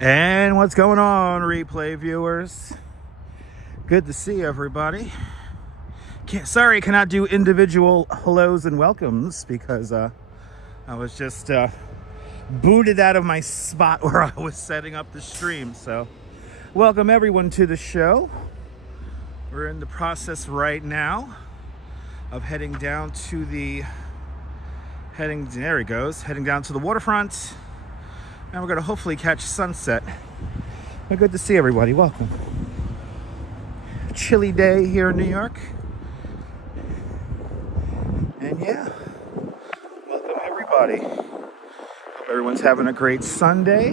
And what's going on, replay viewers? Good to see everybody. Sorry, I cannot do individual hellos and welcomes because I was just booted out of my spot where I was setting up the stream. So welcome everyone to the show. We're in the process right now of heading down to the heading down to the waterfront, and we're going to hopefully catch sunset. But good to see everybody. Welcome. Chilly day here in New York, and yeah, welcome everybody. Hope everyone's having a great Sunday.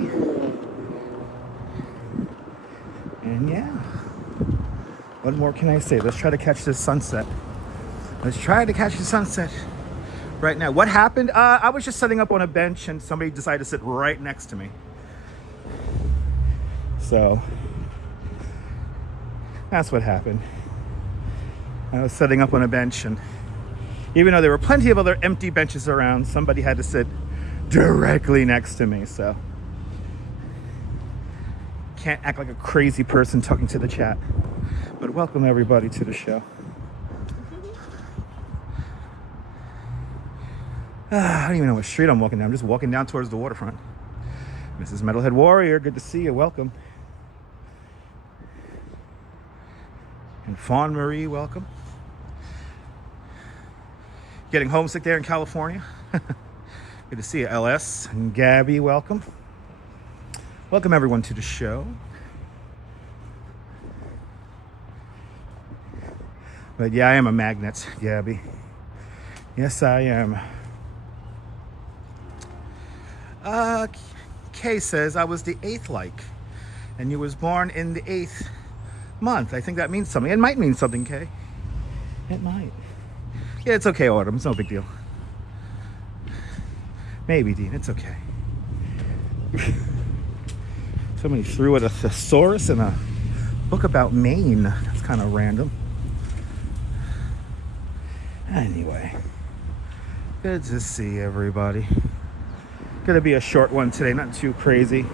And yeah, what more can I say? Let's try to catch this sunset. Let's try to catch the sunset right now. What happened? I was just setting up on a bench and somebody decided to sit right next to me. So that's what happened. I was setting up on a bench, and even though there were plenty of other empty benches around, somebody had to sit directly next to me. So can't act like a crazy person talking to the chat. But welcome everybody to the show. I don't even know what street I'm walking down. I'm just walking down towards the waterfront. Mrs. Metalhead Warrior, good to see you. Welcome. And Fawn Marie, welcome. Getting homesick there in California. Good to see you, LS. And Gabby, welcome. Welcome everyone to the show. But yeah, I am a magnet, Gabby. Yes, I am. Kay says, I was the 8th like, and you was born in the 8th month. I think that means something. It might mean something, Kay. It might. Yeah, it's okay, Autumn. It's no big deal. Maybe, Dean. It's okay. Somebody threw at a thesaurus in a book about Maine. That's kind of random. Anyway, good to see everybody. Gonna be a short one today, not too crazy.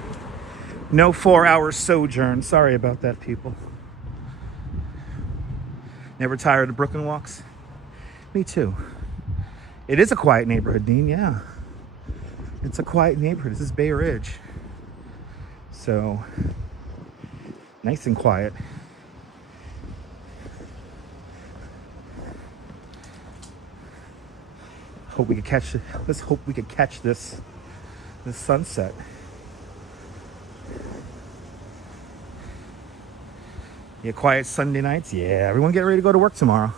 No 4-hour sojourn. Sorry about that, people. Never tired of Brooklyn walks? Me too. It is a quiet neighborhood, Dean, yeah. It's a quiet neighborhood. This is Bay Ridge. So, nice and quiet. Hope we could catch it. Let's hope we could catch this sunset. Yeah, quiet Sunday nights. Yeah, everyone get ready to go to work tomorrow.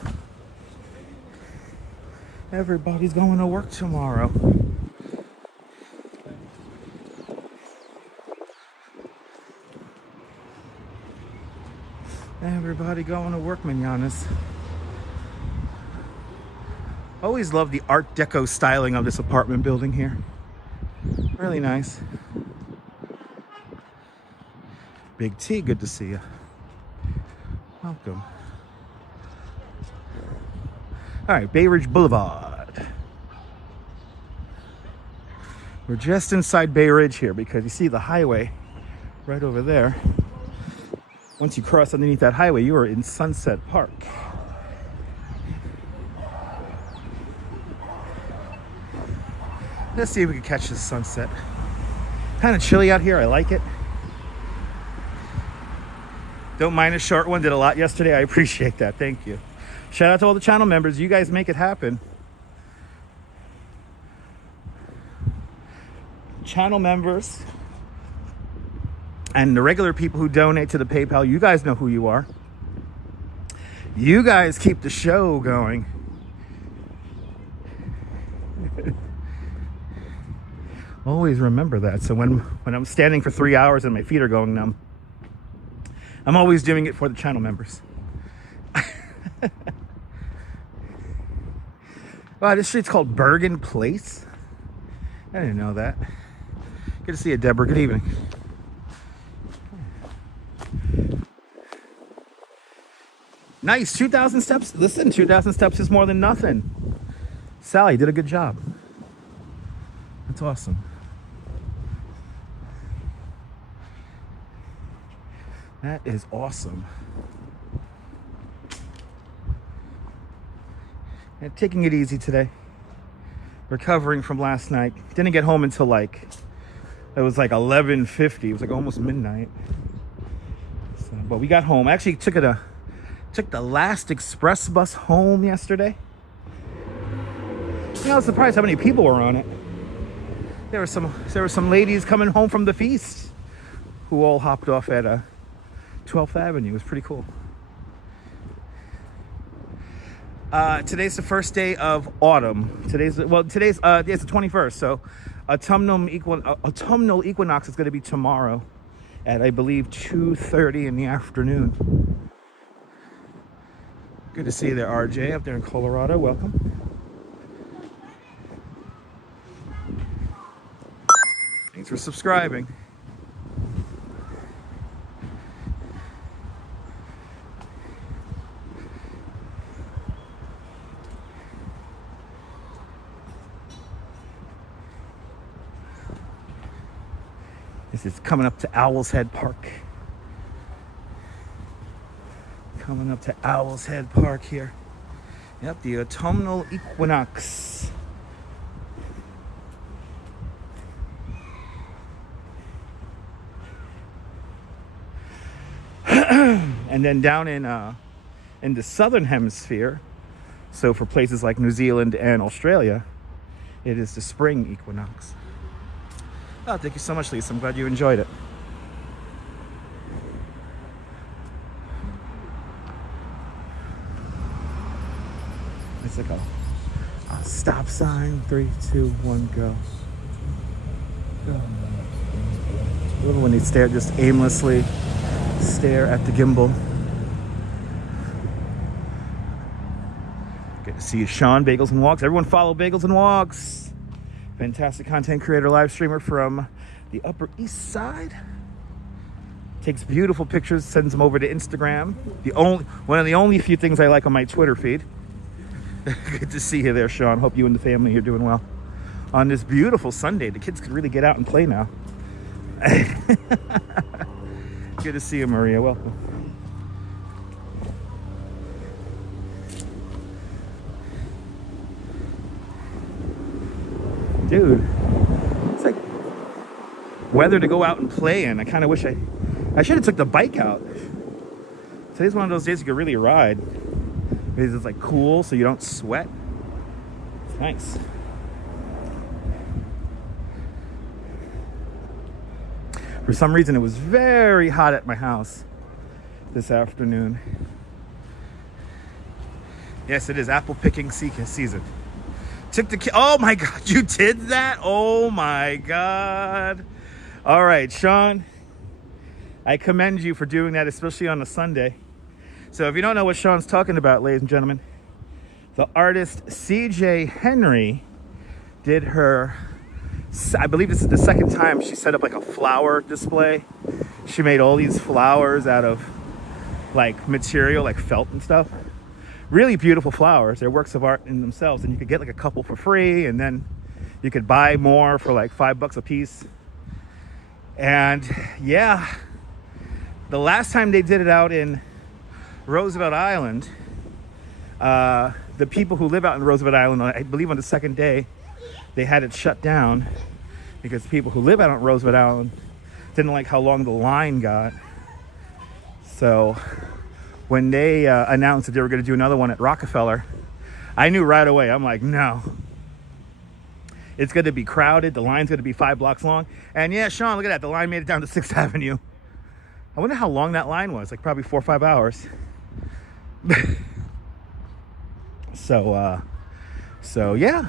Everybody's going to work tomorrow. Everybody going to work, mananas. Always love the Art Deco styling of this apartment building here. Really nice. Big T, good to see you. Welcome. All right, Bay Ridge Boulevard. We're just inside Bay Ridge here because you see the highway right over there. Once you cross underneath that highway, you are in Sunset Park. Let's see if we can catch the sunset. Kind of chilly out here. I like it. Don't mind a short one. Did a lot yesterday. I appreciate that. Thank you. Shout out to all the channel members. You guys make it happen. Channel members and the regular people who donate to the PayPal, you guys know who you are. You guys keep the show going. Always remember that. So when I'm standing for 3 hours and my feet are going numb, I'm always doing it for the channel members. Wow, this street's called Bergen Place. I didn't know that. Good to see you, Deborah. Good evening. Nice, 2,000 steps. Listen, 2,000 steps is more than nothing. Sally did a good job. That's awesome. That is awesome. And taking it easy today. Recovering from last night. Didn't get home until like, it was like 11:50. It was like almost midnight. So, but we got home. I actually took the last express bus home yesterday. You know, I was surprised how many people were on it. There were some ladies coming home from the feast who all hopped off at 12th Avenue. It was pretty cool. Today's the first day of autumn. Today's it's the 21st. So autumnal equinox is going to be tomorrow at, I believe, 2:30 in the afternoon. Good to see you there, RJ, up there in Colorado. Welcome. Thanks for subscribing. This is coming up to Owl's Head Park. Coming up to Owl's Head Park here. Yep, the autumnal equinox. And then down in the southern hemisphere, so for places like New Zealand and Australia, it is the spring equinox. Oh, thank you so much, Lisa. I'm glad you enjoyed it. It's like a stop sign. 3, 2, 1, go. Go. I love when they just aimlessly stare at the gimbal. Good to see you, Sean. Bagels and Walks. Everyone follow Bagels and Walks. Fantastic content creator, live streamer from the Upper East Side. Takes beautiful pictures, sends them over to Instagram. One of the only few things I like on my Twitter feed. Good to see you there, Sean. Hope you and the family are doing well. On this beautiful Sunday, the kids could really get out and play now. Good to see you, Maria. Welcome. Dude, it's like weather to go out and play in. I kind of wish I should have took the bike out. Today's one of those days you could really ride. Because it's like cool, so you don't sweat. It's nice. For some reason, it was very hot at my house this afternoon. Yes, it is apple picking season. Took the oh my God, you did that? Oh my God. All right, Sean, I commend you for doing that, especially on a Sunday. So if you don't know what Sean's talking about, ladies and gentlemen, the artist CJ Henry did her, I believe this is the second time she set up like a flower display. She made all these flowers out of like material, like felt and stuff. Really beautiful flowers. They're works of art in themselves, and you could get like a couple for free, and then you could buy more for like $5 a piece. And yeah, the last time they did it out in Roosevelt Island, the people who live out in Roosevelt Island, I believe on the second day, they had it shut down because people who live out on Roosevelt Island didn't like how long the line got. So when they announced that they were going to do another one at Rockefeller, I knew right away. I'm like, no. It's going to be crowded. The line's going to be 5 blocks long. And yeah, Sean, look at that. The line made it down to 6th Avenue. I wonder how long that line was. Like probably 4 or 5 hours. So yeah.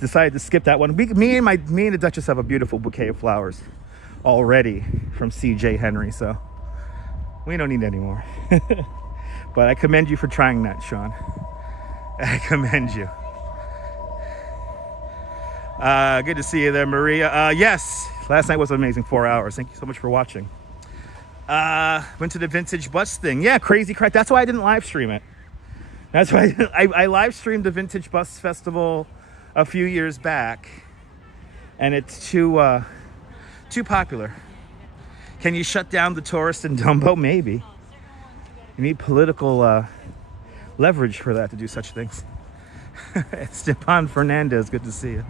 Decided to skip that one. Me and the Duchess have a beautiful bouquet of flowers already from CJ Henry. So we don't need any more. But I commend you for trying that, Sean. I commend you. Good to see you there, Maria. Yes, last night was amazing. 4 hours. Thank you so much for watching. Went to the vintage bus thing. Yeah, crazy crap. That's why I didn't live stream it. That's why I live streamed the vintage bus festival a few years back, and it's too popular. Can you shut down the tourist in Dumbo? Maybe. You need political leverage for that to do such things. Stepan Fernandez, good to see you.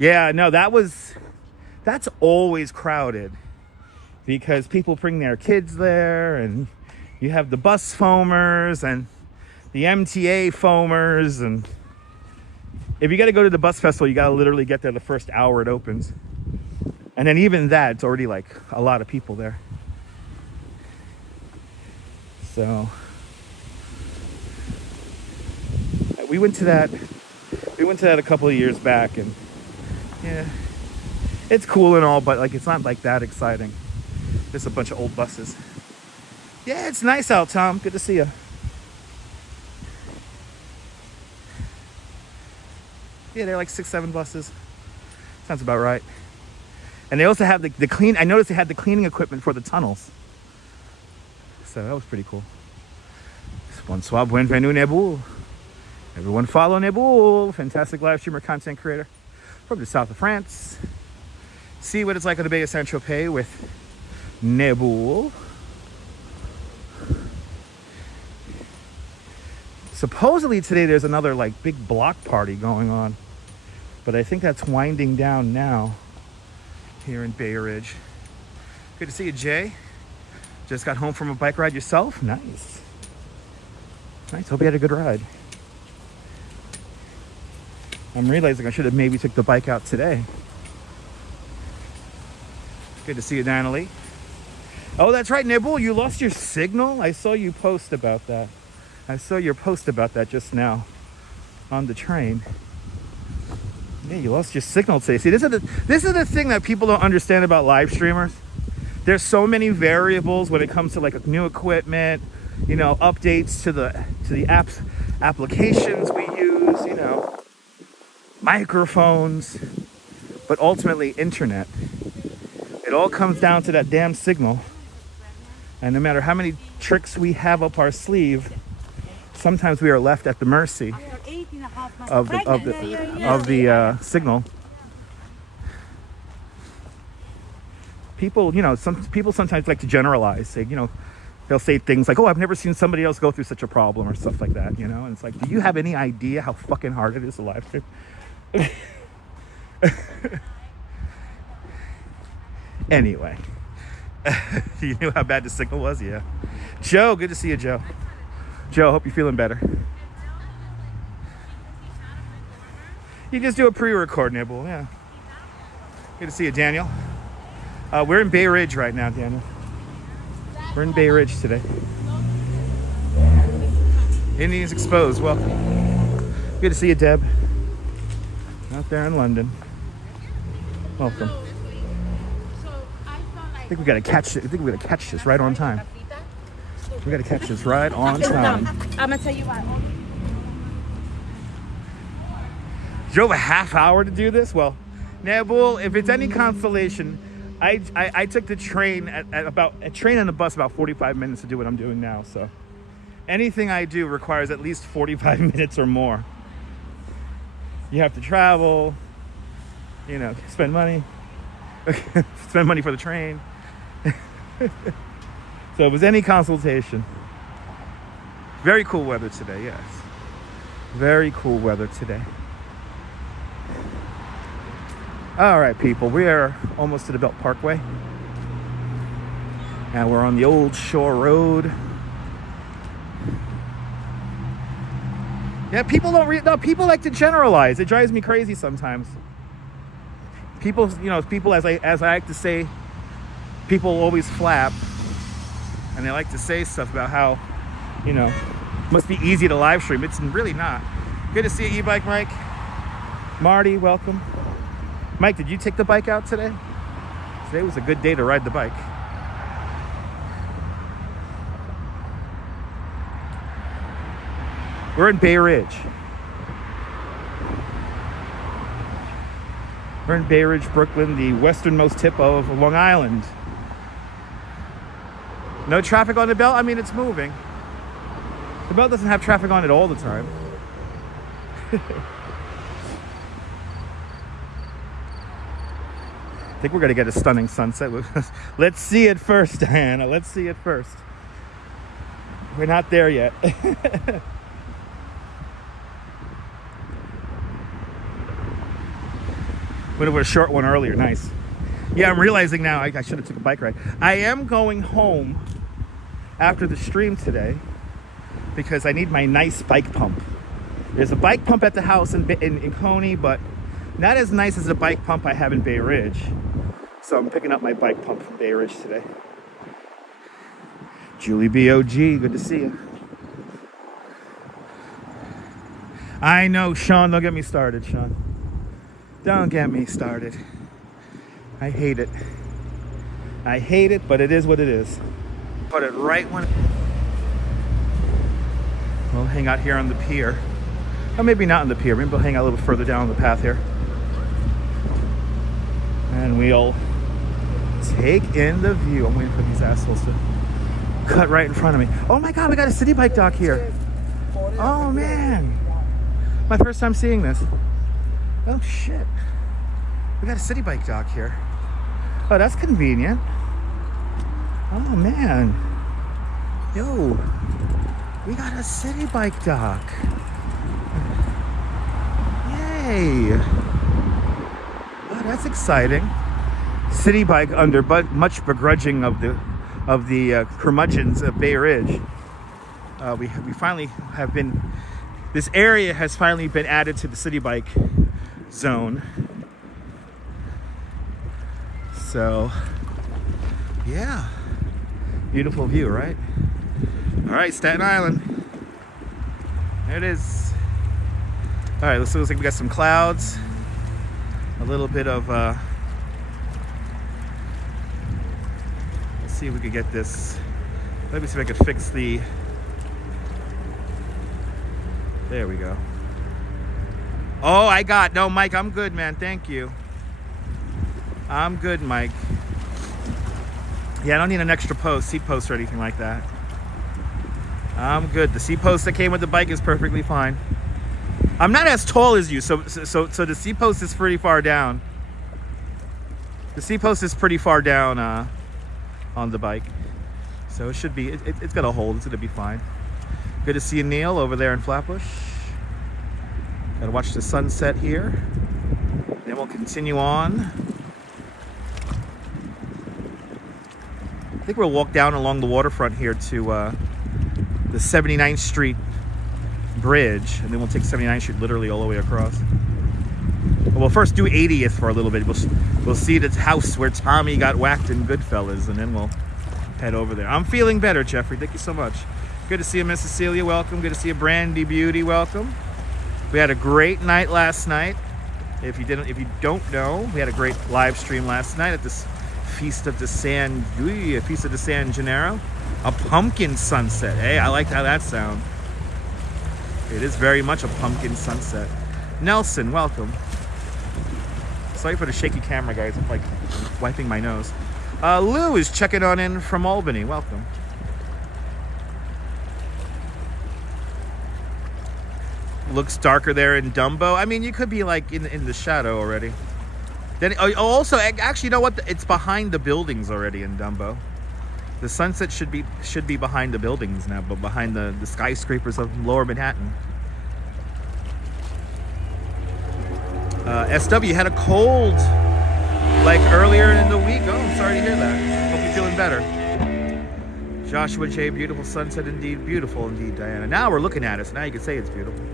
Yeah, no, that's always crowded because people bring their kids there, and you have the bus foamers and the MTA foamers, and if you got to go to the bus festival, you got to literally get there the first hour it opens. And then even that, it's already like a lot of people there. So we went to that a couple of years back, and yeah, it's cool and all, but like it's not like that exciting. Just a bunch of old buses. Yeah, it's nice out, Tom. Good to see you. Yeah, they're like 6-7 buses. Sounds about right. And they also have the clean. I noticed they had the cleaning equipment for the tunnels. So that was pretty cool. Bonsoir, bienvenue, Nebul. Everyone follow Nebul, fantastic live streamer, content creator from the south of France. See what it's like on the Bay of Saint-Tropez with Nebul. Supposedly today there's another like big block party going on, but I think that's winding down now here in Bay Ridge. Good to see you, Jay. Just got home from a bike ride yourself? Nice. Nice, hope you had a good ride. I'm realizing I should have maybe took the bike out today. Good to see you, Danalee. Oh, that's right, Nibble, you lost your signal? I saw you post about that. I saw your post about that just now on the train. Yeah, you lost your signal today. See, this is the thing that people don't understand about live streamers. There's so many variables when it comes to like new equipment, you know, updates to the applications we use, you know, microphones, but ultimately internet. It all comes down to that damn signal. And no matter how many tricks we have up our sleeve, sometimes we are left at the mercy of the signal. People, you know, some people sometimes like to generalize. Say, you know, they'll say things like, "Oh, I've never seen somebody else go through such a problem," or stuff like that. You know, and it's like, do you have any idea how fucking hard it is to live stream? Anyway, you knew how bad the signal was, yeah. Joe, good to see you, Joe. Joe, hope you're feeling better. You just do a pre-record, Nibble, yeah. Good to see you, Daniel. We're in Bay Ridge right now, Daniel. We're in Bay Ridge today. Indians Exposed, welcome. Good to see you, Deb. Out there in London. Welcome. I think we gotta catch it. I think we gotta catch this right on time. We gotta catch this right on time. I'm gonna tell you what. You drove a half hour to do this? Well, Nabul, if it's any consolation, I took the train a train and a bus about 45 minutes to do what I'm doing now. So anything I do requires at least 45 minutes or more. You have to travel, you know, spend money, spend money for the train. So if it was any consultation, very cool weather today, yes. Very cool weather today. All right, people, we are almost to the Belt Parkway. And we're on the Old Shore Road. Yeah, people don't no, people like to generalize. It drives me crazy sometimes. People, you know, people, as I like to say, people always flap. And they like to say stuff about how, you know, it must be easy to live stream. It's really not. Good to see you, e-bike Mike. Marty, welcome. Mike, did you take the bike out today? Today was a good day to ride the bike. We're in Bay Ridge. We're in Bay Ridge, Brooklyn, the westernmost tip of Long Island. No traffic on the Belt? I mean, it's moving. The Belt doesn't have traffic on it all the time. think we're gonna get a stunning sunset. Let's see it first, Diana. Let's see it first. We're not there yet. Went over a short one earlier. Nice. Yeah, I'm realizing now I should have took a bike ride. I am going home after the stream today because I need my nice bike pump. There's a bike pump at the house in Coney, but not as nice as the bike pump I have in Bay Ridge. So I'm picking up my bike pump from Bay Ridge today. Julie B.O.G., good to see you. I know, Sean, don't get me started, Sean. Don't get me started. I hate it. I hate it, but it is what it is. Put it right when... We'll hang out here on the pier. Or maybe not on the pier. Maybe we'll hang out a little further down the path here. And we'll take in the view. I'm waiting for these assholes to cut right in front of me. Oh my God, we got a city bike dock here. Oh man. My first time seeing this. Oh shit. We got a city bike dock here. Oh, that's convenient. Oh man. Yo. We got a city bike dock. Yay. Oh, that's exciting. City bike under much begrudging of the curmudgeons of Bay Ridge. We finally have been, this area has finally been added to the city bike zone. So, yeah, beautiful view, right? All right, Staten Island. There it is. All right, looks like we got some clouds, a little bit of, let's see if we could get this. Let me see if I could fix the, there we go. Oh, no, Mike, I'm good, man, thank you. I'm good, Mike. Yeah, I don't need an extra post, seat post or anything like that. I'm good. The seat post that came with the bike is perfectly fine. I'm not as tall as you, so the seat post is pretty far down. The seat post is pretty far down on the bike, so it should be. It's gonna hold. It's gonna be fine. Good to see you, Neil, over there in Flatbush. Gotta watch the sunset here. Then we'll continue on. I think we'll walk down along the waterfront here to the 79th Street bridge, and then we'll take 79th Street literally all the way across. We'll first do 80th for a little bit. We'll see the house where Tommy got whacked in Goodfellas, and then we'll head over there. I'm feeling better, Jeffrey. Thank you so much. Good to see you, Miss Cecilia. Welcome. Good to see you, Brandy Beauty. Welcome. We had a great night last night. If you don't know, we had a great live stream last night at this Feast of the San Gennaro. A pumpkin sunset. Hey, I like how that sounds. It is very much a pumpkin sunset. Nelson, welcome. Sorry for the shaky camera, guys. I'm like wiping my nose. Lou is checking on in from Albany. Welcome. Looks darker there in Dumbo. I mean, you could be like in the shadow already. Then also, actually, you know what? It's behind the buildings already in Dumbo. The sunset should be behind the buildings now, but behind the skyscrapers of Lower Manhattan. SW had a cold like earlier in the week. Oh, I'm sorry to hear that. Hope you're feeling better. Joshua J, beautiful sunset indeed. Beautiful indeed, Diana. Now we're looking at it, so now you can say it's beautiful.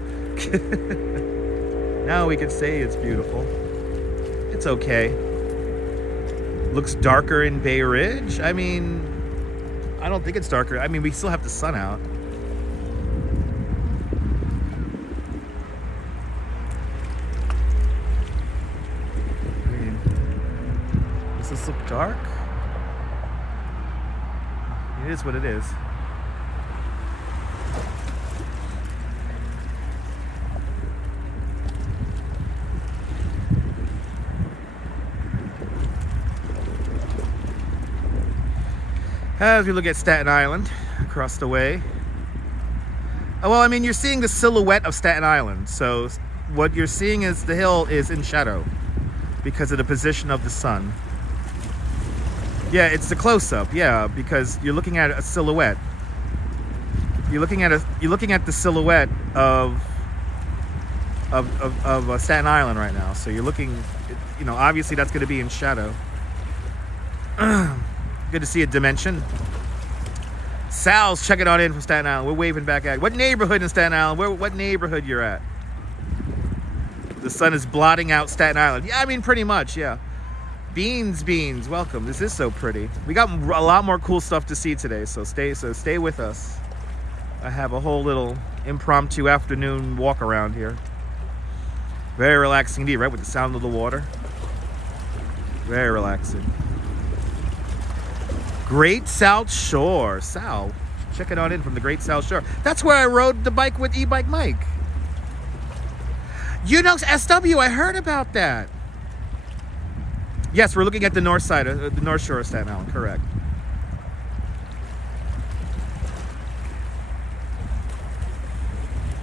Now we can say it's beautiful. It's okay. Looks darker in Bay Ridge. I mean, I don't think it's darker. I mean, we still have the sun out. I mean, does this look dark? It is what it is. As we look at Staten Island across the way. Well, I mean, you're seeing the silhouette of Staten Island. So what you're seeing is the hill is in shadow because of the position of the sun. Yeah, it's the close-up. Yeah, because you're looking at a silhouette. You're looking at the silhouette of Staten Island right now. So you're looking, you know, obviously that's going to be in shadow. Good to see a dimension. Sal's checking on in from Staten Island. We're waving back at you. What neighborhood in Staten Island? What neighborhood you're at? The sun is blotting out Staten Island. Yeah, I mean, pretty much, yeah. Beans, welcome. This is so pretty. We got a lot more cool stuff to see today, so stay with us. I have a whole little impromptu afternoon walk around here. Very relaxing indeed, right? With the sound of the water. Very relaxing. Great South Shore. Sal, check it on in from the Great South Shore. That's where I rode the bike with e-bike Mike. You know, SW, I heard about that. Yes, we're looking at the north side, the north shore of Staten Island, correct.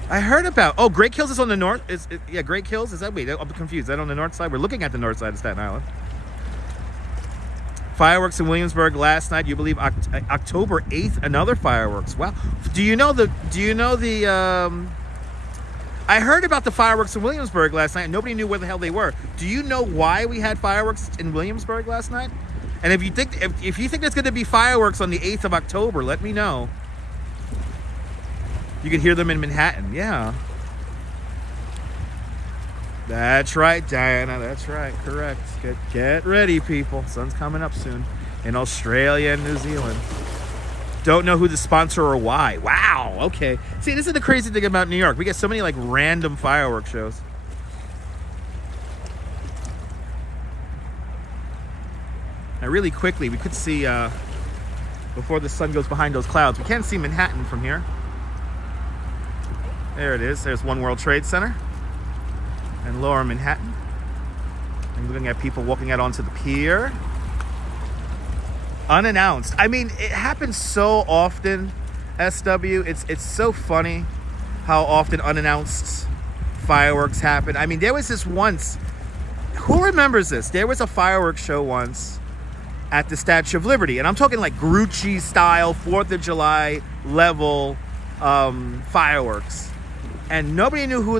I heard about, oh, Great Kills is on the north, yeah, Great Kills, is that, wait, I'm confused, is that on the north side? We're looking at the north side of Staten Island. Fireworks in Williamsburg last night, you believe October 8th, another fireworks, wow. Do you know the, I heard about the fireworks in Williamsburg last night and nobody knew where the hell they were. Do you know why we had fireworks in Williamsburg last night? And if you think there's going to be fireworks on the 8th of October, let me know. You can hear them in Manhattan, yeah. That's right, Diana, that's right, correct. Get ready, people. Sun's coming up soon in Australia and New Zealand. Don't know who the sponsor or why. Wow, okay. See, this is the crazy thing about New York. We get so many like random fireworks shows. Now really quickly, we could see, before the sun goes behind those clouds, we can't see Manhattan from here. There it is. There's One World Trade Center and Lower Manhattan. I'm looking at people walking out onto the pier. Unannounced. I mean, it happens so often, SW. It's so funny how often unannounced fireworks happen. I mean, there was this once, who remembers this? There was a fireworks show once at the Statue of Liberty, and I'm talking like Grucci style 4th of July level fireworks. And nobody knew who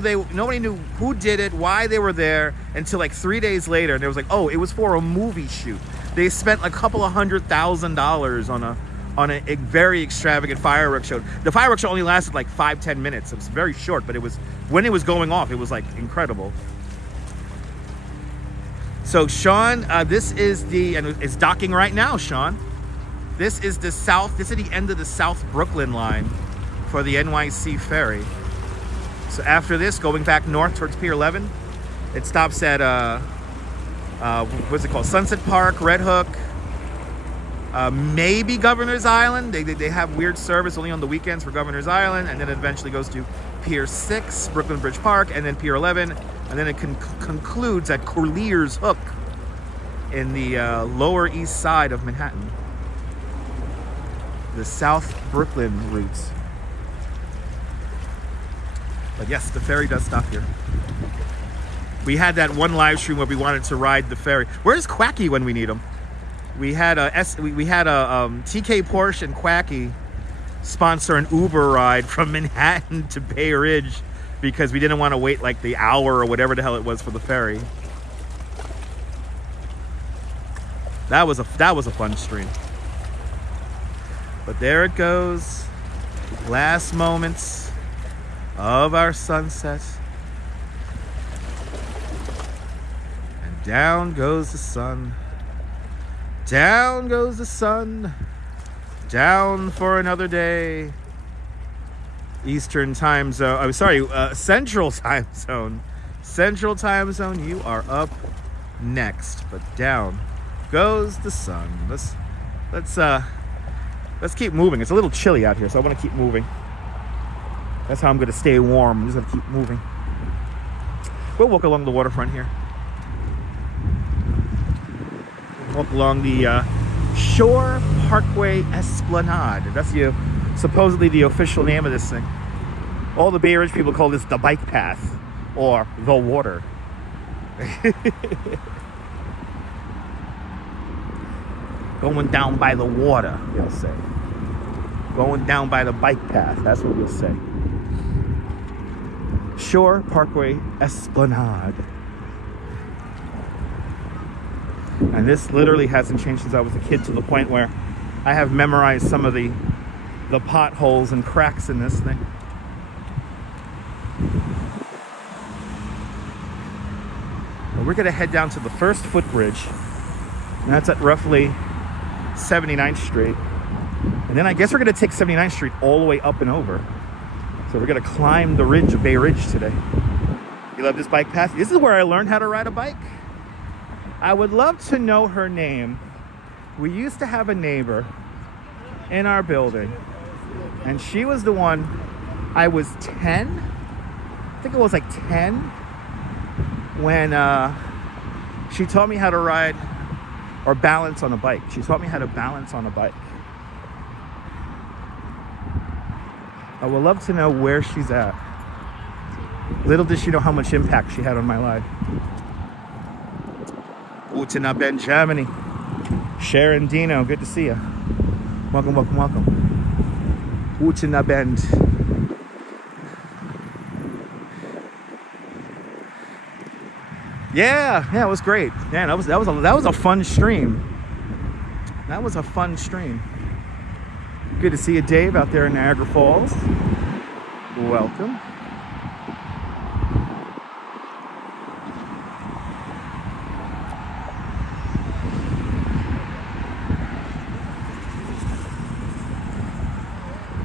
did it, why they were there, until like 3 days later, and it was like, oh, it was for a movie shoot. They spent a couple of $100,000 on a very extravagant fireworks show. The fireworks show only lasted like 5-10 minutes. It was very short, but it was, when it was going off, it was like incredible. So Sean, this is and it's docking right now, Sean. This is the end of the South Brooklyn line for the NYC ferry. So after this, going back north towards Pier 11, it stops at what's it called? Sunset Park, Red Hook, maybe Governor's Island. They have weird service only on the weekends for Governor's Island, and then it eventually goes to Pier 6, Brooklyn Bridge Park, and then Pier 11, and then it concludes at Corlear's Hook in the Lower East Side of Manhattan. The South Brooklyn routes. But yes, the ferry does stop here. We had that one live stream where we wanted to ride the ferry. Where's Quacky when we need him? We had a TK Porsche and Quacky sponsor an Uber ride from Manhattan to Bay Ridge because we didn't want to wait like the hour or whatever the hell it was for the ferry. That was a fun stream. But there it goes. Last moments of our sunset. And down goes the sun. Down goes the sun. Down for another day. Eastern time zone. I'm sorry, Central time zone. Central time zone, you are up next. But down goes the sun. Let's keep moving. It's a little chilly out here, so I want to keep moving. That's how I'm going to stay warm. I'm just going to keep moving. We'll walk along the waterfront here. Walk along the Shore Parkway Esplanade. That's supposedly the official name of this thing. All the Bay Ridge people call this the bike path or the water. Going down by the water, you'll say. Going down by the bike path, that's what you'll say. Shore Parkway Esplanade. And this literally hasn't changed since I was a kid, to the point where I have memorized some of the potholes and cracks in this thing. Well, we're gonna head down to the first footbridge, and that's at roughly 79th Street. And then I guess we're gonna take 79th Street all the way up and over. So we're gonna climb the ridge of Bay Ridge today. You love this bike path? This is where I learned how to ride a bike. I would love to know her name. We used to have a neighbor in our building, and she was the one. I was 10. I think it was like 10 when she taught me how to ride or balance on a bike. She taught me how to balance on a bike. I would love to know where she's at. Little did she know how much impact she had on my life. Guten Abend, Germany. Sharon Dino, good to see you. Welcome, welcome, welcome. Guten Abend. Yeah, it was great. Man, that was a fun stream. That was a fun stream. Good to see you, Dave, out there in Niagara Falls. Welcome.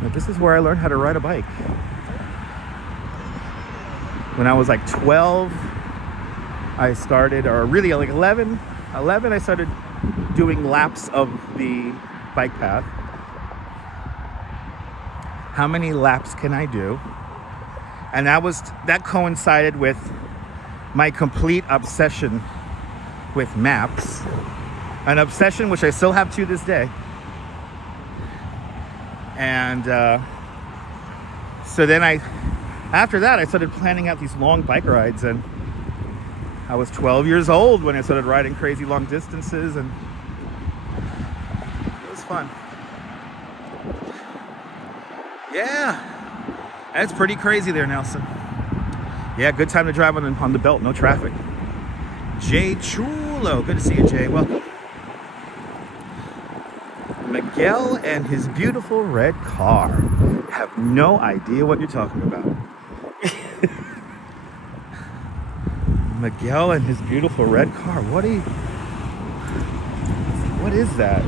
Now, this is where I learned how to ride a bike. When I was like 12, I started, or really like 11, I started doing laps of the bike path. How many laps can I do? And that coincided with my complete obsession with maps. An obsession which I still have to this day. And so then after that, I started planning out these long bike rides, and I was 12 years old when I started riding crazy long distances, and it was fun. Yeah, that's pretty crazy there, Nelson. Yeah, good time to drive on the belt, no traffic. Jay Chulo, good to see you, Jay, welcome. Miguel and his beautiful red car. Have no idea what you're talking about. Miguel and his beautiful red car. What is that?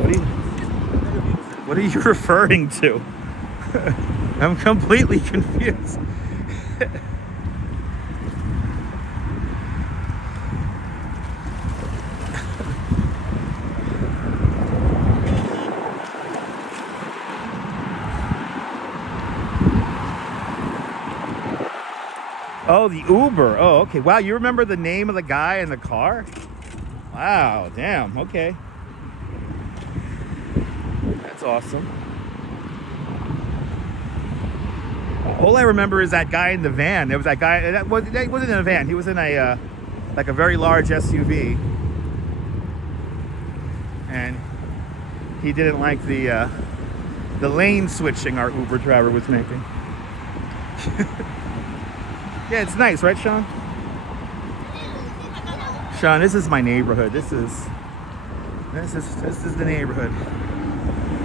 What are you referring to? I'm completely confused. Oh, the Uber. Oh, okay. Wow, you remember the name of the guy in the car? Wow, damn. Okay. That's awesome. All I remember is that guy in the van. There was that guy. That wasn't in a van. He was in a like a very large SUV, and he didn't like the lane switching our Uber driver was making. Yeah, it's nice, right, Sean? Sean, this is my neighborhood. This is the neighborhood.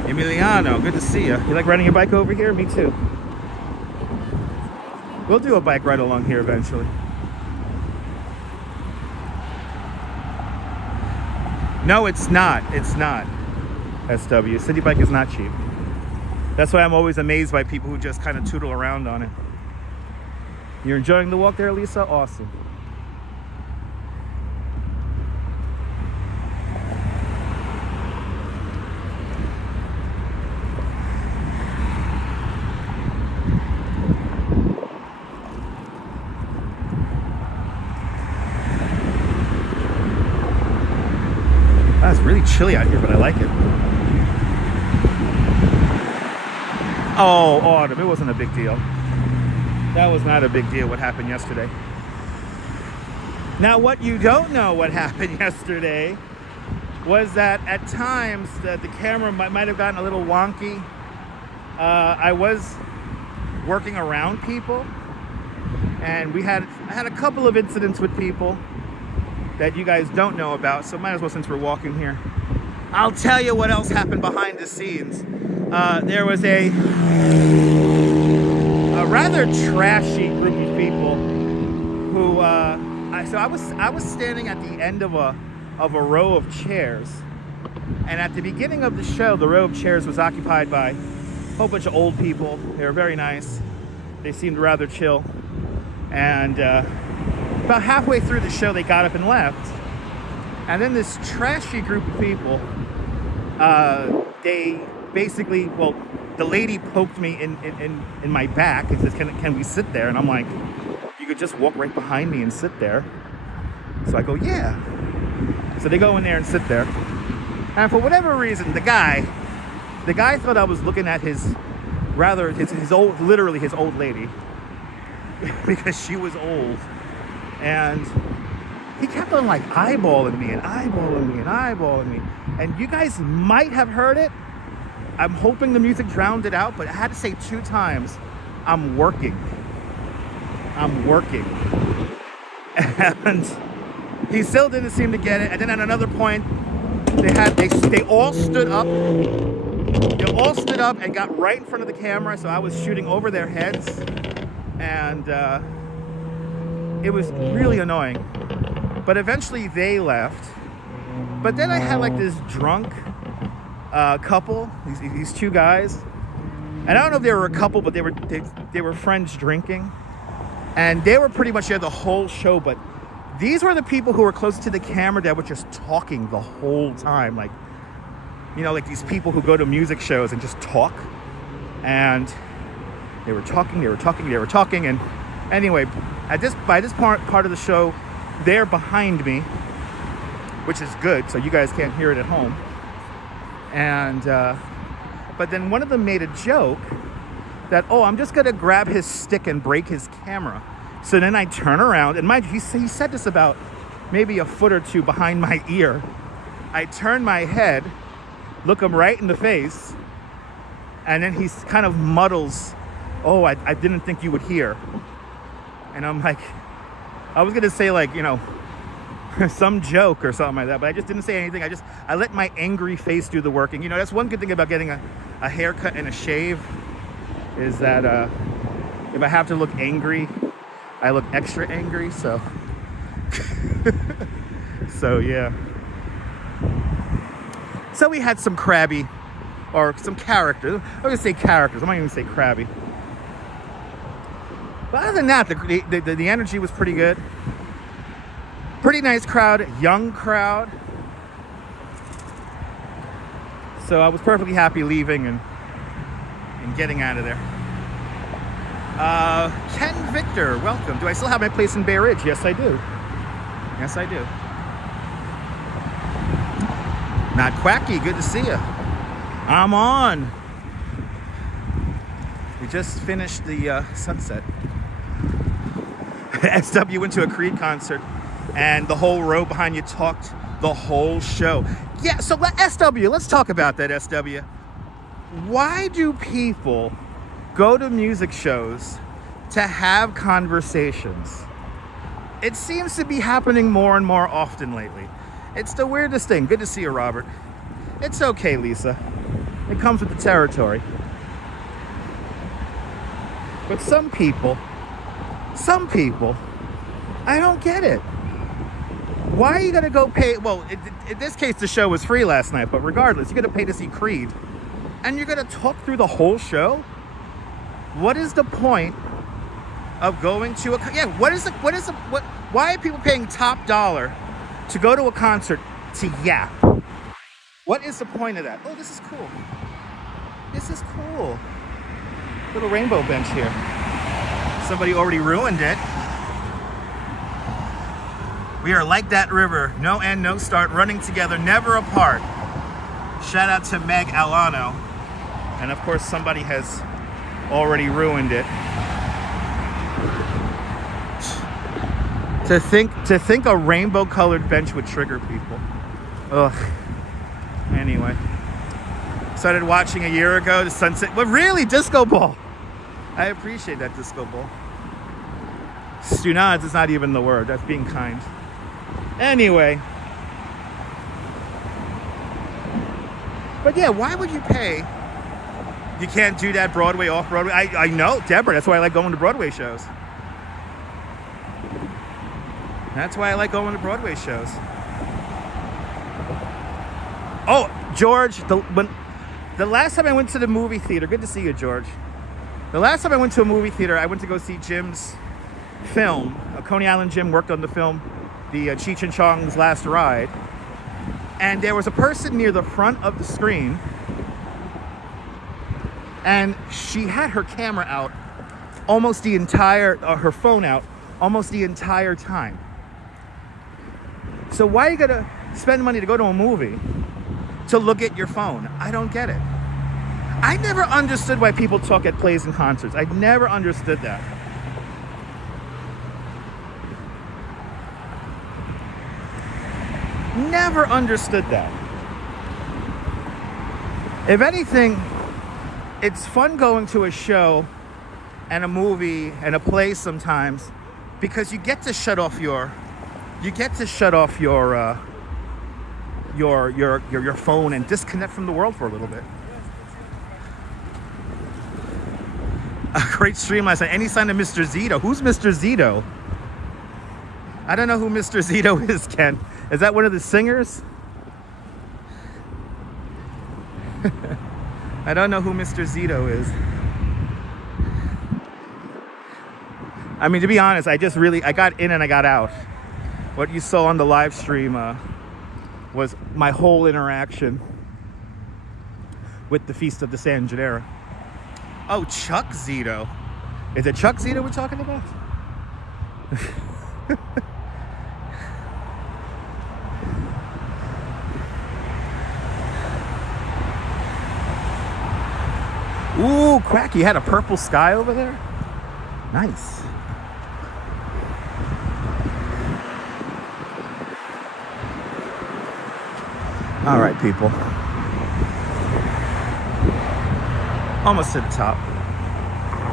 Emiliano, good to see you. You like riding your bike over here? Me too. We'll do a bike ride along here eventually. No, it's not. It's not. SW. City bike is not cheap. That's why I'm always amazed by people who just kind of tootle around on it. You're enjoying the walk there, Lisa? Awesome. It's really chilly out here, but I like it. Oh, autumn. It wasn't a big deal. That was not a big deal what happened yesterday. Now, what you don't know what happened yesterday was that at times the camera might have gotten a little wonky. I was working around people, and I had a couple of incidents with people that you guys don't know about, so might as well, since we're walking here, I'll tell you what else happened behind the scenes. There was a rather trashy group of people who I was standing at the end of a row of chairs, and at the beginning of the show, the row of chairs was occupied by a whole bunch of old people. They were very nice. They seemed rather chill, and about halfway through the show, they got up and left. And then this trashy group of people, they basically, well, the lady poked me in my back and says, can we sit there? And I'm like, you could just walk right behind me and sit there. So I go, yeah. So they go in there and sit there. And for whatever reason, the guy thought I was looking at his old lady, because she was old. And he kept on like eyeballing me and eyeballing me and eyeballing me. And you guys might have heard it. I'm hoping the music drowned it out, but I had to say 2 times, I'm working. I'm working. And he still didn't seem to get it. And then at another point, they all stood up. They all stood up and got right in front of the camera, so I was shooting over their heads. And it was really annoying. But eventually they left. But then I had like this drunk couple, these 2 guys. And I don't know if they were a couple, but they were friends drinking. And they were pretty much there the whole show, but these were the people who were close to the camera that were just talking the whole time. Like, you know, like these people who go to music shows and just talk. And they were talking. And anyway, by this part of the show, they're behind me, which is good, so you guys can't hear it at home. And but then one of them made a joke that, oh, I'm just gonna grab his stick and break his camera. So then I turn around, and mind you, he said this about maybe a foot or 2 behind my ear. I turn my head, look him right in the face, and then he kind of muddles, oh, I didn't think you would hear. And I'm like, I was gonna say, like, you know, some joke or something like that, but I just didn't say anything. I let my angry face do the working. You know, that's one good thing about getting a haircut and a shave, is that if I have to look angry, I look extra angry, so. So, yeah. So we had some crabby, or some characters. I'm gonna say characters, I'm not even gonna say crabby. But other than that, the energy was pretty good. Pretty nice crowd, young crowd. So I was perfectly happy leaving and getting out of there. Ken Victor, welcome. Do I still have my place in Bay Ridge? Yes, I do. Yes, I do. Not Quacky, good to see you. I'm on. We just finished the Sunset. SW went to a Creed concert, and the whole row behind you talked the whole show. Yeah, so SW, let's talk about that, SW. Why do people go to music shows to have conversations? It seems to be happening more and more often lately. It's the weirdest thing. Good to see you, Robert. It's okay, Lisa. It comes with the territory. But some people, I don't get it. Why are you gonna go pay? Well, in this case, the show was free last night, but regardless, you're gonna pay to see Creed, and you're gonna talk through the whole show? What is the point of going to why are people paying top dollar to go to a concert to yap? What is the point of that? Oh, this is cool. This is cool. Little rainbow bench here. Somebody already ruined it. We are like that river, no end, no start, running together, never apart. Shout out to Meg Alano. And of course, somebody has already ruined it. To think a rainbow-colored bench would trigger people. Ugh. anyway. Started watching a year ago, the Sunset. But really, Disco Ball. I appreciate that, Disco Ball. Stunaz is not even the word. That's being kind. Anyway. But yeah, why would you pay? You can't do that Broadway, off-Broadway. I know, Deborah. That's why I like going to Broadway shows. That's why I like going to Broadway shows. Oh, George, the last time I went to the movie theater, good to see you, George. The last time I went to a movie theater, I went to go see Jim's film. Coney Island Jim worked on the film, the Cheech and Chong's Last Ride. And there was a person near the front of the screen, and she had her camera out almost the entire, her phone out almost the entire time. So why are you gonna spend money to go to a movie to look at your phone? I don't get it. I never understood why people talk at plays and concerts. I never understood that. Never understood that. If anything, it's fun going to a show and a movie and a play sometimes because you get to shut off your phone and disconnect from the world for a little bit. A great stream last night. Any sign of Mr. Zito? Who's Mr. Zito? I don't know who Mr. Zito is, Ken. Is that one of the singers? I don't know who Mr. Zito is. I mean, to be honest, I got in and I got out. What you saw on the live stream was my whole interaction with the Feast of the San Gennaro. Oh, Chuck Zito. Is it Chuck Zito we're talking about? Ooh, Cracky had a purple sky over there. Nice. All right, people. Almost to the top.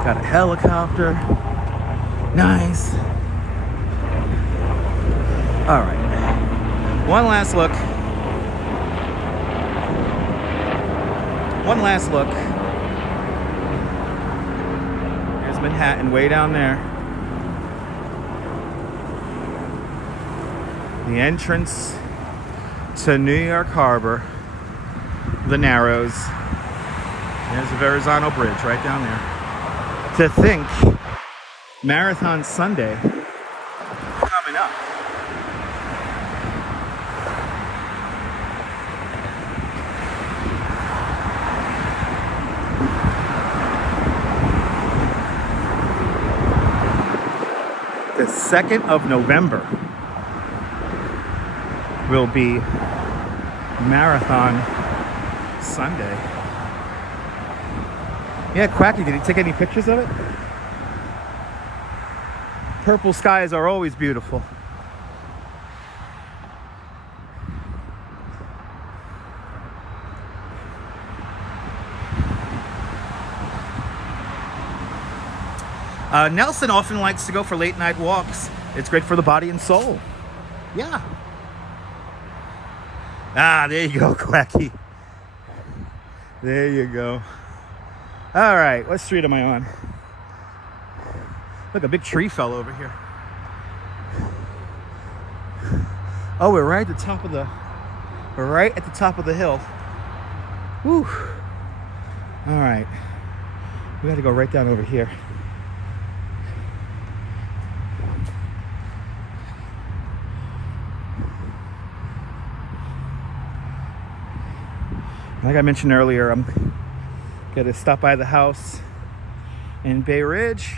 Got a helicopter. Nice. All right. One last look. One last look. Here's Manhattan way down there. The entrance to New York Harbor, the Narrows. There's the Verizon Bridge right down there. To think, Marathon Sunday coming up. The 2nd of November will be Marathon Sunday. Yeah, Quacky, did he take any pictures of it? Purple skies are always beautiful. Nelson often likes to go for late night walks. It's great for the body and soul. Yeah. Ah, there you go, Quacky. There you go. All right, what street am I on? Look, a big tree fell over here. Oh, we're right at the top of the hill. Whew. All right, we got to go right down over here. Like I mentioned earlier, I'm gonna stop by the house in Bay Ridge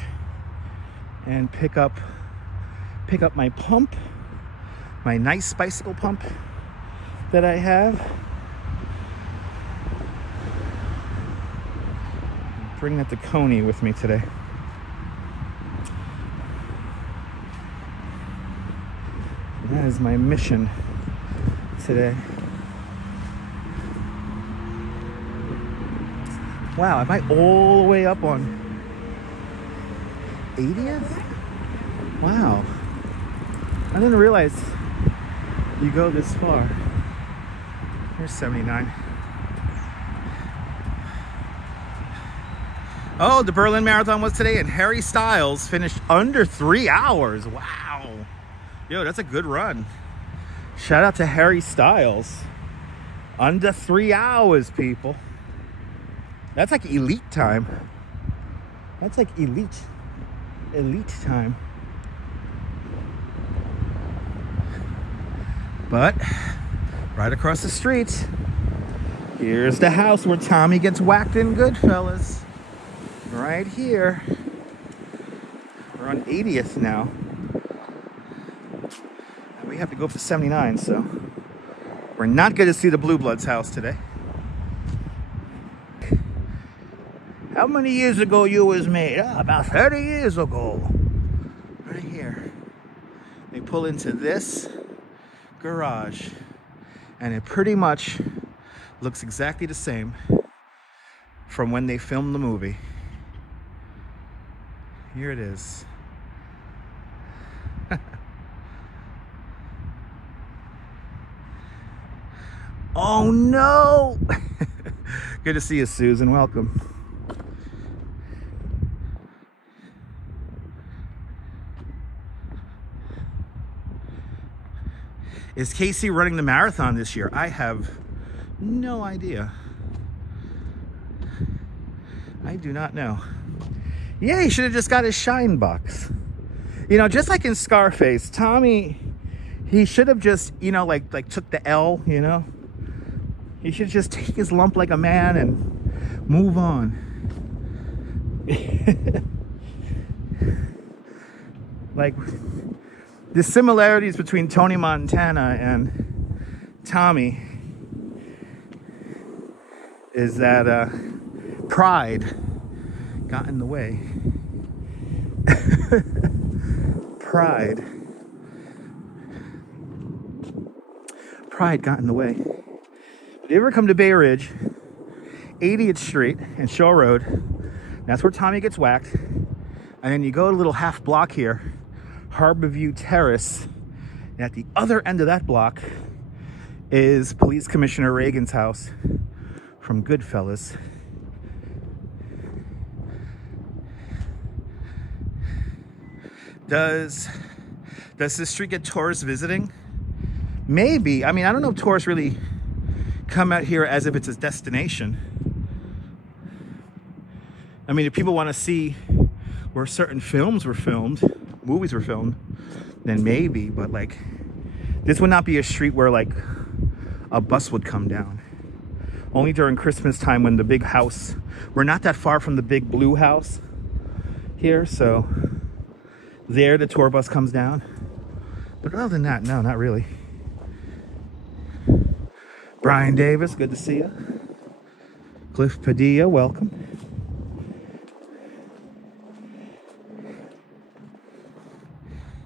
and pick up my pump, my nice bicycle pump that I have. Bring that to Coney with me today. That is my mission today. Wow, am I all the way up on 80th? Wow. I didn't realize you go this far. Here's 79. Oh, the Berlin Marathon was today, and Harry Styles finished under 3 hours. Wow. Yo, that's a good run. Shout out to Harry Styles. Under 3 hours, people. That's like elite time. That's like elite time. But right across the street, here's the house where Tommy gets whacked in Goodfellas. Right here. We're on 80th now. And we have to go for 79, so we're not going to see the Blue Bloods house today. How many years ago you was made? About 30 years ago. Right here. They pull into this garage, and it pretty much looks exactly the same from when they filmed the movie. Here it is. Oh no! Good to see you, Susan. Welcome. Is Casey running the marathon this year? I have no idea. I do not know. Yeah, he should have just got his shine box. You know, just like in Scarface, Tommy, he should have just, you know, like took the L, you know? He should just take his lump like a man and move on. Like, the similarities between Tony Montana and Tommy is that pride got in the way. Pride got in the way. If you ever come to Bay Ridge, 80th Street and Shore Road, that's where Tommy gets whacked. And then you go a little half block here, Harborview Terrace, and at the other end of that block is Police Commissioner Reagan's house from Goodfellas. Does this street get tourists visiting? Maybe. I mean, I don't know if tourists really come out here as if it's a destination. I mean, if people want to see where certain films were filmed, movies were filmed, then maybe. But like, this would not be a street where like a bus would come down. Only during Christmas time when the big house, we're not that far from the big blue house here, so there the tour bus comes down. But other than that, no, not really. Brian Davis, good to see you. Cliff Padilla, welcome.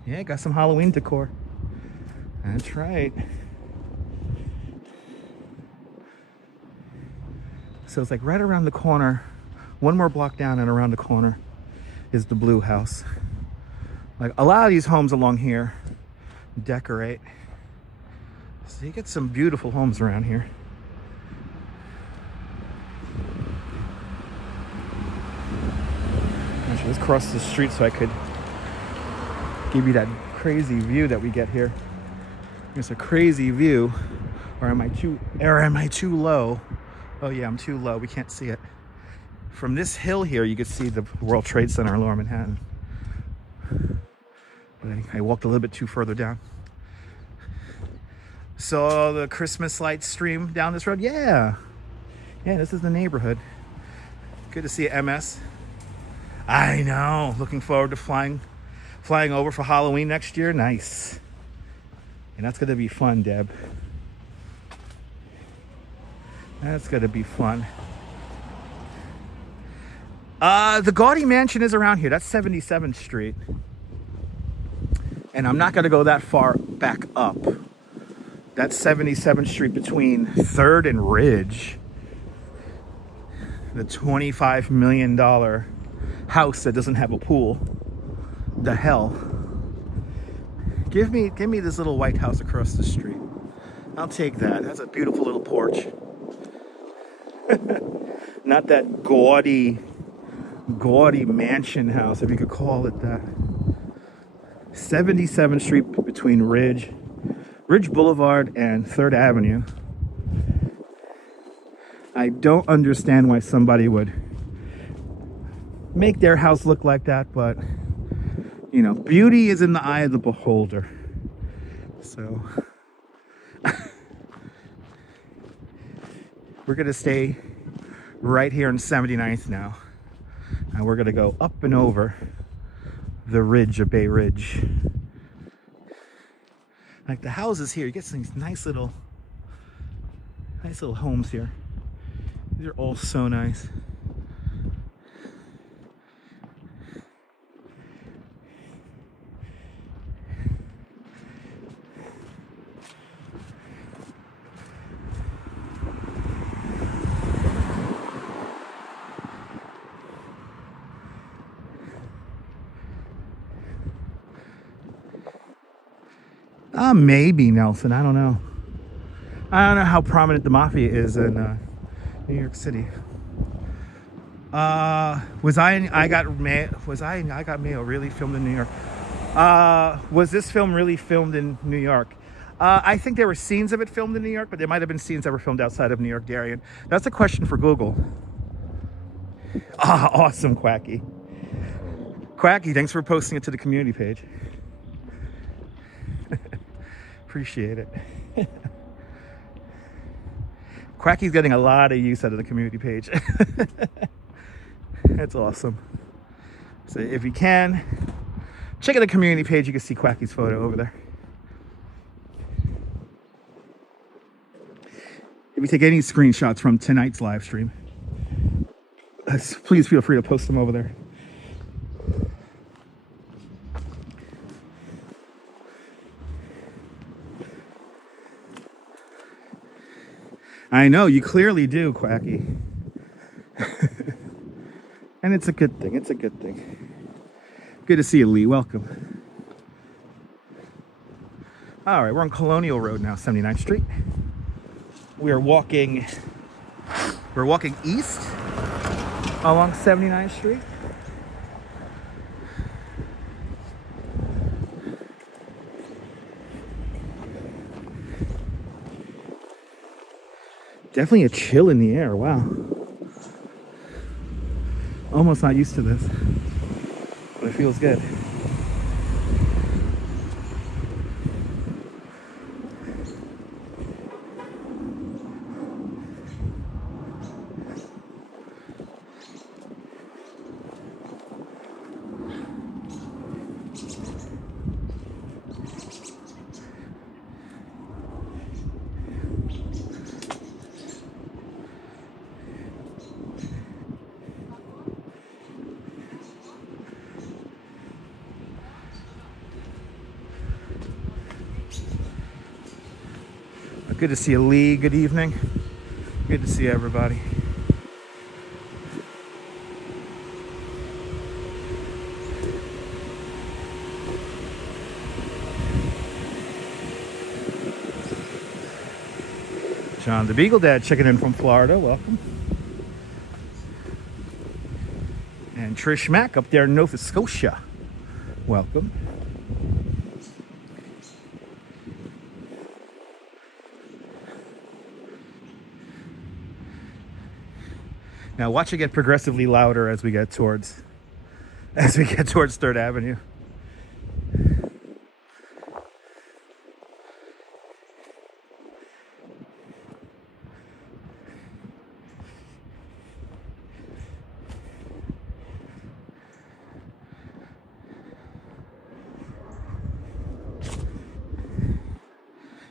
Yeah, got some Halloween decor. That's right. So it's like right around the corner, one more block down and around the corner is the blue house. Like a lot of these homes along here decorate. So you get some beautiful homes around here. Actually, let's cross the street so I could give you that crazy view that we get here. It's a crazy view. Or am I too low? Oh yeah, I'm too low. We can't see it. From this hill here, you can see the World Trade Center in Lower Manhattan. But I walked a little bit too further down. Saw the Christmas lights stream down this road. Yeah, this is the neighborhood. Good to see you, MS. I know. Looking forward to flying over for Halloween next year. Nice. And that's gonna be fun, Deb. That's gonna be fun. The Gaudi Mansion is around here. That's 77th Street. And I'm not gonna go that far back up. That's 77th Street between 3rd and Ridge. the $25 million house that doesn't have a pool. The hell. Give me this little white house across the street. I'll take that. That's a beautiful little porch. Not that gaudy mansion house, if you could call it that. 77th Street between Ridge Boulevard and 3rd Avenue. I don't understand why somebody would make their house look like that, but you know, beauty is in the eye of the beholder. So we're gonna stay right here in 79th now, and we're gonna go up and over the ridge of Bay Ridge. Like the houses here, you get some nice little homes here. These are all so nice. Maybe Nelson. I don't know. I don't know how prominent the mafia is in New York City. Was I Got Mail really filmed in New York? Was this film really filmed in New York? I think there were scenes of it filmed in New York, but there might have been scenes that were filmed outside of New York, Darien. That's a question for Google. Awesome, Quacky. Quacky, thanks for posting it to the community page. Appreciate it. Quacky's getting a lot of use out of the community page. That's awesome. So if you can, check out the community page. You can see Quacky's photo over there. If you take any screenshots from tonight's live stream, please feel free to post them over there. I know, you clearly do, Quacky. And it's a good thing, it's a good thing. Good to see you, Lee, welcome. All right, we're on Colonial Road now, 79th Street. We're walking east along 79th Street. Definitely a chill in the air, wow. Almost not used to this, but it feels good. Good to see you, Lee. Good evening. Good to see everybody. John the Beagle Dad checking in from Florida. Welcome. And Trish Mack up there in Nova Scotia. Welcome. Now watch it get progressively louder as we get towards 3rd Avenue.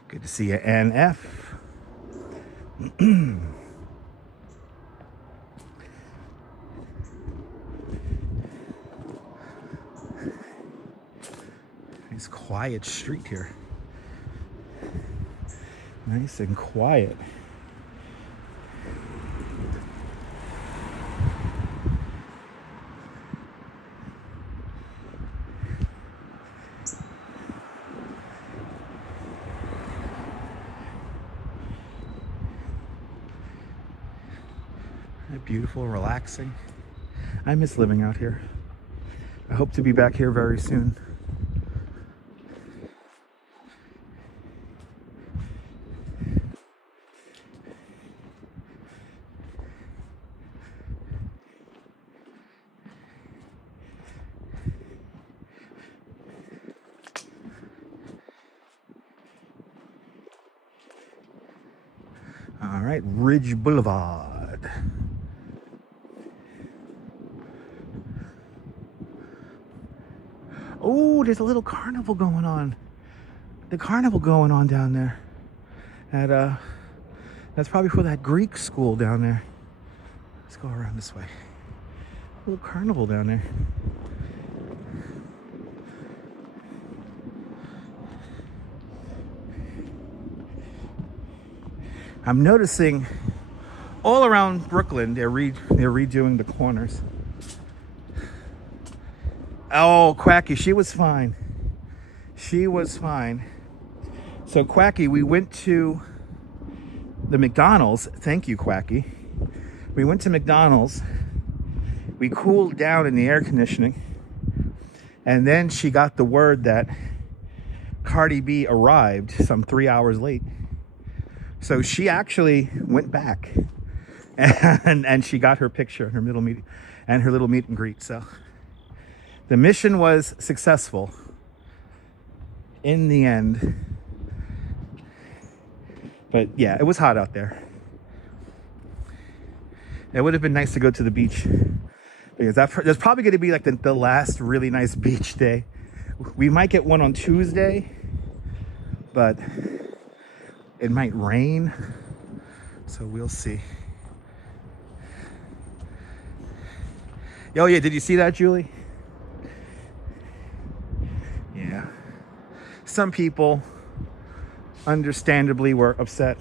Good to see you, NF. Nice quiet street here. Nice and quiet. Beautiful, relaxing. I miss living out here. I hope to be back here very soon. All right, Ridge Boulevard. Oh, there's a little carnival going on. The carnival going on down there. That's probably for that Greek school down there. Let's go around this way. A little carnival down there. I'm noticing all around Brooklyn, they're redoing the corners. Oh, Quacky, she was fine. She was fine. So Quacky, we went to the McDonald's. Thank you, Quacky. We went to McDonald's. We cooled down in the air conditioning. And then she got the word that Cardi B arrived some 3 hours late. So she actually went back and she got her picture and her little meet and greet. So the mission was successful in the end. But yeah, it was hot out there. It would have been nice to go to the beach because there's probably going to be like the last really nice beach day. We might get one on Tuesday, but it might rain, so we'll see. Oh yeah, did you see that, Julie? Yeah. Some people, understandably, were upset.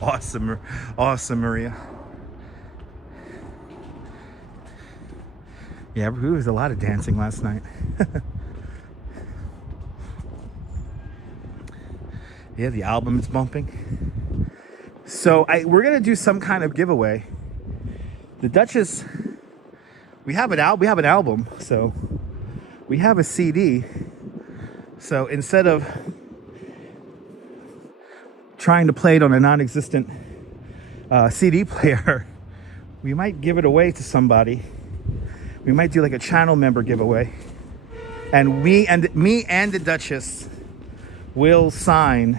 Awesome, Maria. Yeah, there was a lot of dancing last night. Yeah, the album is bumping. So we're gonna do some kind of giveaway. The Duchess, we have an album, so we have a CD. So instead of trying to play it on a non-existent CD player, we might give it away to somebody. We might do like a channel member giveaway, and me and the Duchess will sign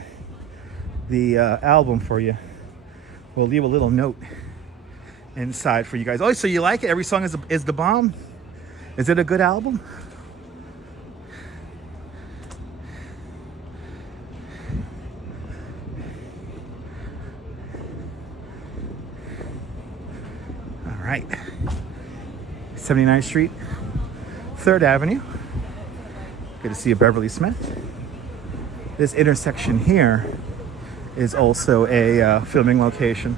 the album for you. We'll leave a little note inside for you guys. Oh, so you like it? Every song is the bomb? Is it a good album? All right. 79th Street, 3rd Avenue. Good to see you, Beverly Smith. This intersection here is also a filming location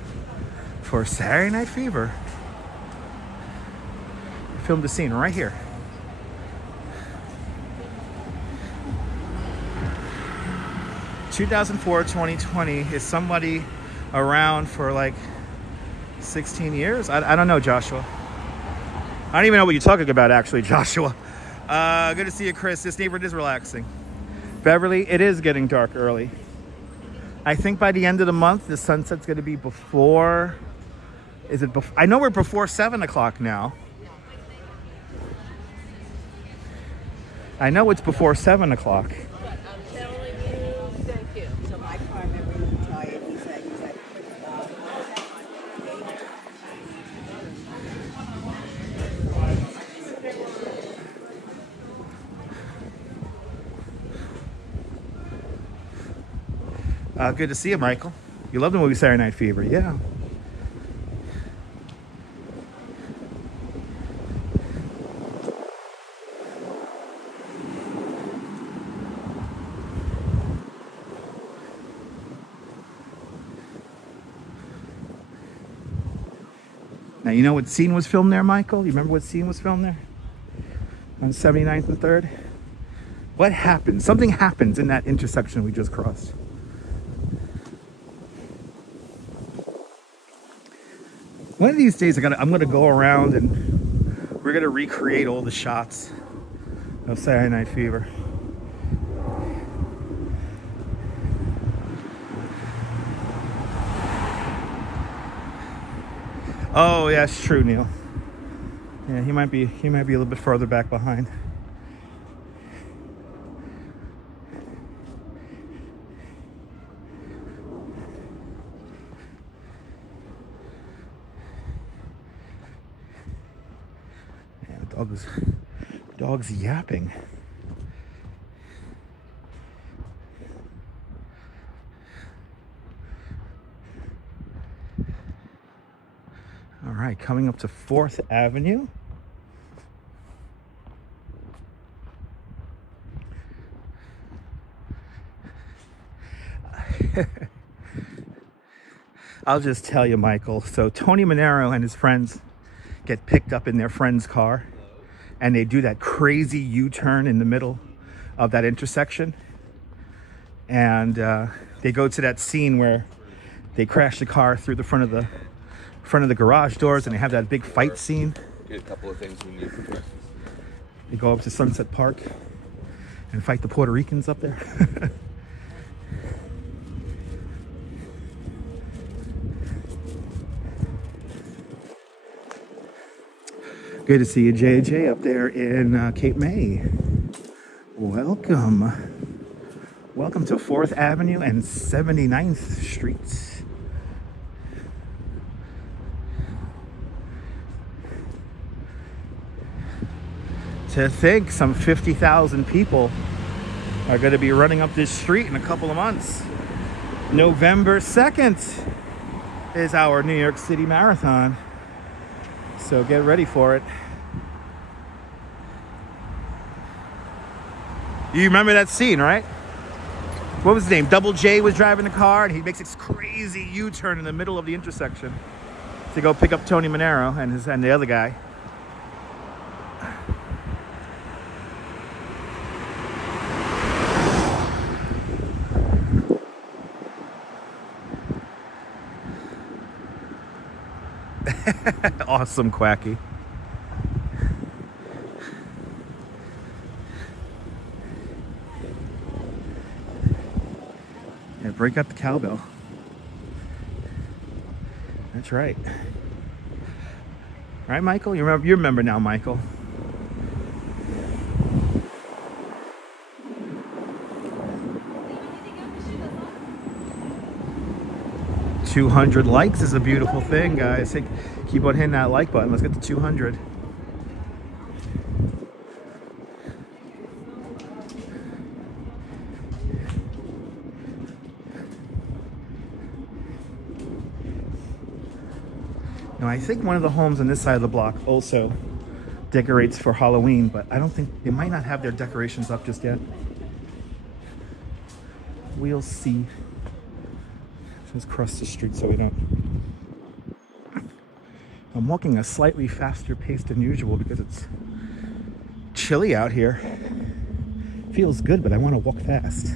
for Saturday Night Fever. I filmed a scene right here. (2004-2020) is somebody around for like 16 years? I don't know, Joshua. I don't even know what you're talking about, actually, Joshua. Good to see you, Chris. This neighborhood is relaxing. Beverly, it is getting dark early. I think by the end of the month, the sunset's going to be before... Is it before? I know we're before 7 o'clock now. I know it's before 7 o'clock. But I'm telling you, thank you. So my car member retired. He said, good to see you, Michael. You love the movie Saturday Night Fever, yeah. Now, you know what scene was filmed there, Michael? You remember what scene was filmed there? On 79th and 3rd? What happened? Something happens in that intersection we just crossed. One of these days I'm gonna go around and we're gonna recreate all the shots of Saturday Night Fever. Oh yeah, it's true, Neil. Yeah, he might be a little bit further back behind. Yeah, dog's yapping. All right, coming up to 4th Avenue. I'll just tell you, Michael. So Tony Manero and his friends get picked up in their friend's car, and they do that crazy U-turn in the middle of that intersection. And they go to that scene where they crash the car through the front of the garage doors, and they have that big fight scene. Get a couple of things we need for breakfast. They go up to Sunset Park and fight the Puerto Ricans up there. Good to see you, JJ, up there in Cape May. Welcome. Welcome to 4th Avenue and 79th Street. To think some 50,000 people are going to be running up this street in a couple of months. November 2nd is our New York City Marathon. So get ready for it. You remember that scene, right? What was his name? Double J was driving the car and he makes this crazy U-turn in the middle of the intersection to go pick up Tony Manero and the other guy. Awesome, Quacky. Yeah, break up the cowbell. That's right. Right, Michael? You remember now, Michael. $200 likes is a beautiful thing, guys. Keep on hitting that like button. Let's get to 200. Now, I think one of the homes on this side of the block also decorates for Halloween, but I don't think they might not have their decorations up just yet. We'll see. Let's cross the street so we don't. I'm walking a slightly faster pace than usual because it's chilly out here. Feels good, but I want to walk fast.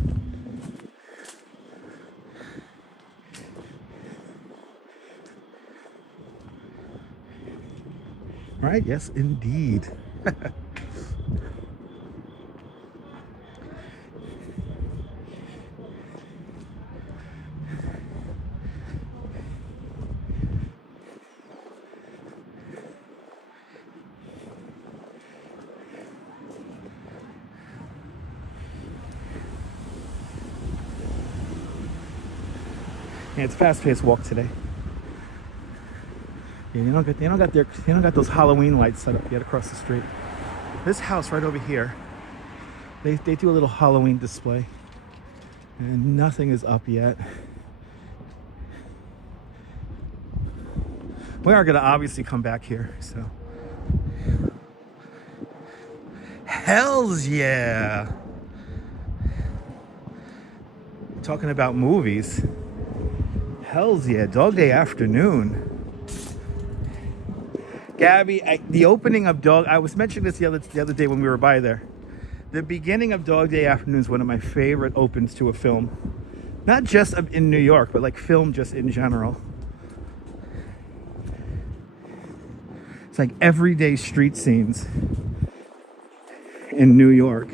Right? Yes, indeed. Yeah, it's a fast-paced walk today. Yeah, they don't got those Halloween lights set up yet across the street. This house right over here, they do a little Halloween display, and nothing is up yet. We are gonna obviously come back here, so. Hells yeah! Talking about movies. Hells yeah, Dog Day Afternoon. Gabby, the opening of I was mentioning this the other day when we were by there. The beginning of Dog Day Afternoon is one of my favorite opens to a film. Not just in New York, but like film just in general. It's like everyday street scenes in New York.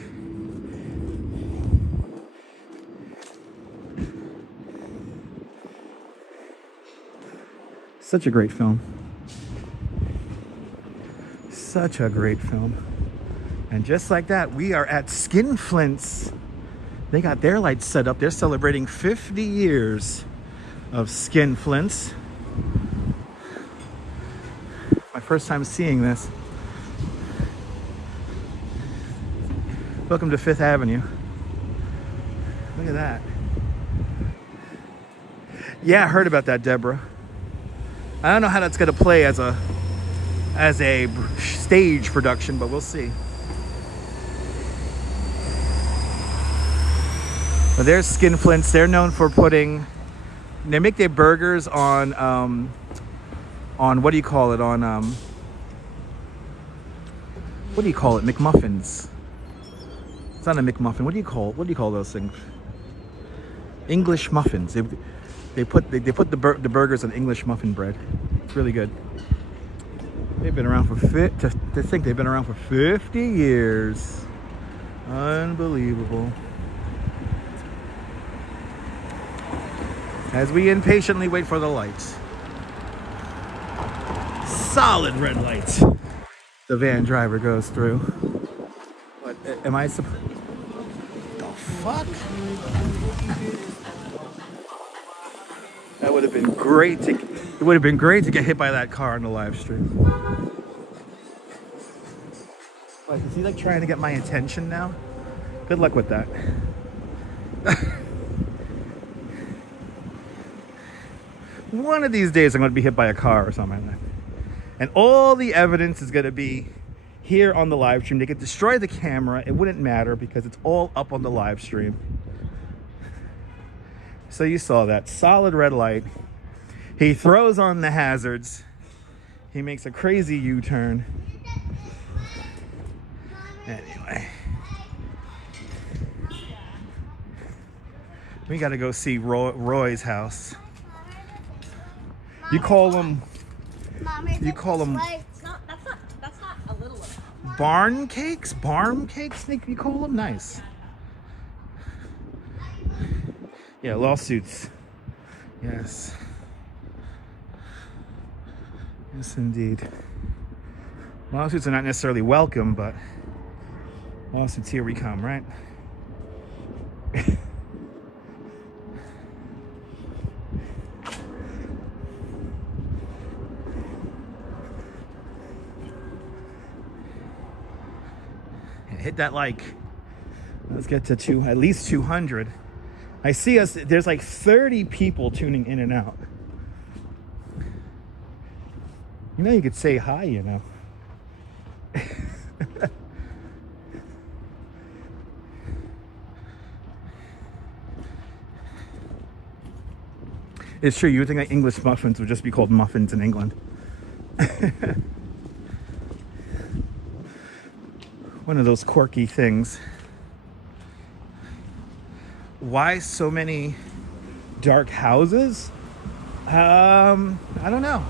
Such a great film. Such a great film. And just like that, we are at Skinflints. They got their lights set up. They're celebrating 50 years of Skinflints. My first time seeing this. Welcome to Fifth Avenue. Look at that. Yeah, I heard about that, Deborah. I don't know how that's going to play as a stage production, but we'll see. But there's Skinflints. They're known for they make their burgers on what do you call it? What do you call it? McMuffins. It's not a McMuffin. What do you call those things? English muffins. They put the burgers on English muffin bread. It's really good. They've been around for 50 years. Unbelievable. As we impatiently wait for the lights. Solid red lights. The van driver goes through. What am I supposed? The fuck? That would have been great to. It would have been great to get hit by that car on the live stream. What, is he like trying to get my attention now? Good luck with that. One of these days I'm going to be hit by a car or something like that. And all the evidence is going to be here on the live stream. They could destroy the camera. It wouldn't matter because it's all up on the live stream. So you saw that solid red light. He throws on the hazards. He makes a crazy U-turn. Anyway. We got to go see Roy's house. You call them... You call them... That's not a little one. Barn cakes? Barn cakes? You call them? Nice. Yeah, lawsuits. Yes. Yes, indeed. Lawsuits are not necessarily welcome, but lawsuits, here we come, right? Hit that like. Let's get to at least 200. I see there's like 30 people tuning in and out. You know, you could say hi, you know. It's true, you would think that English muffins would just be called muffins in England. One of those quirky things. Why so many dark houses? I don't know.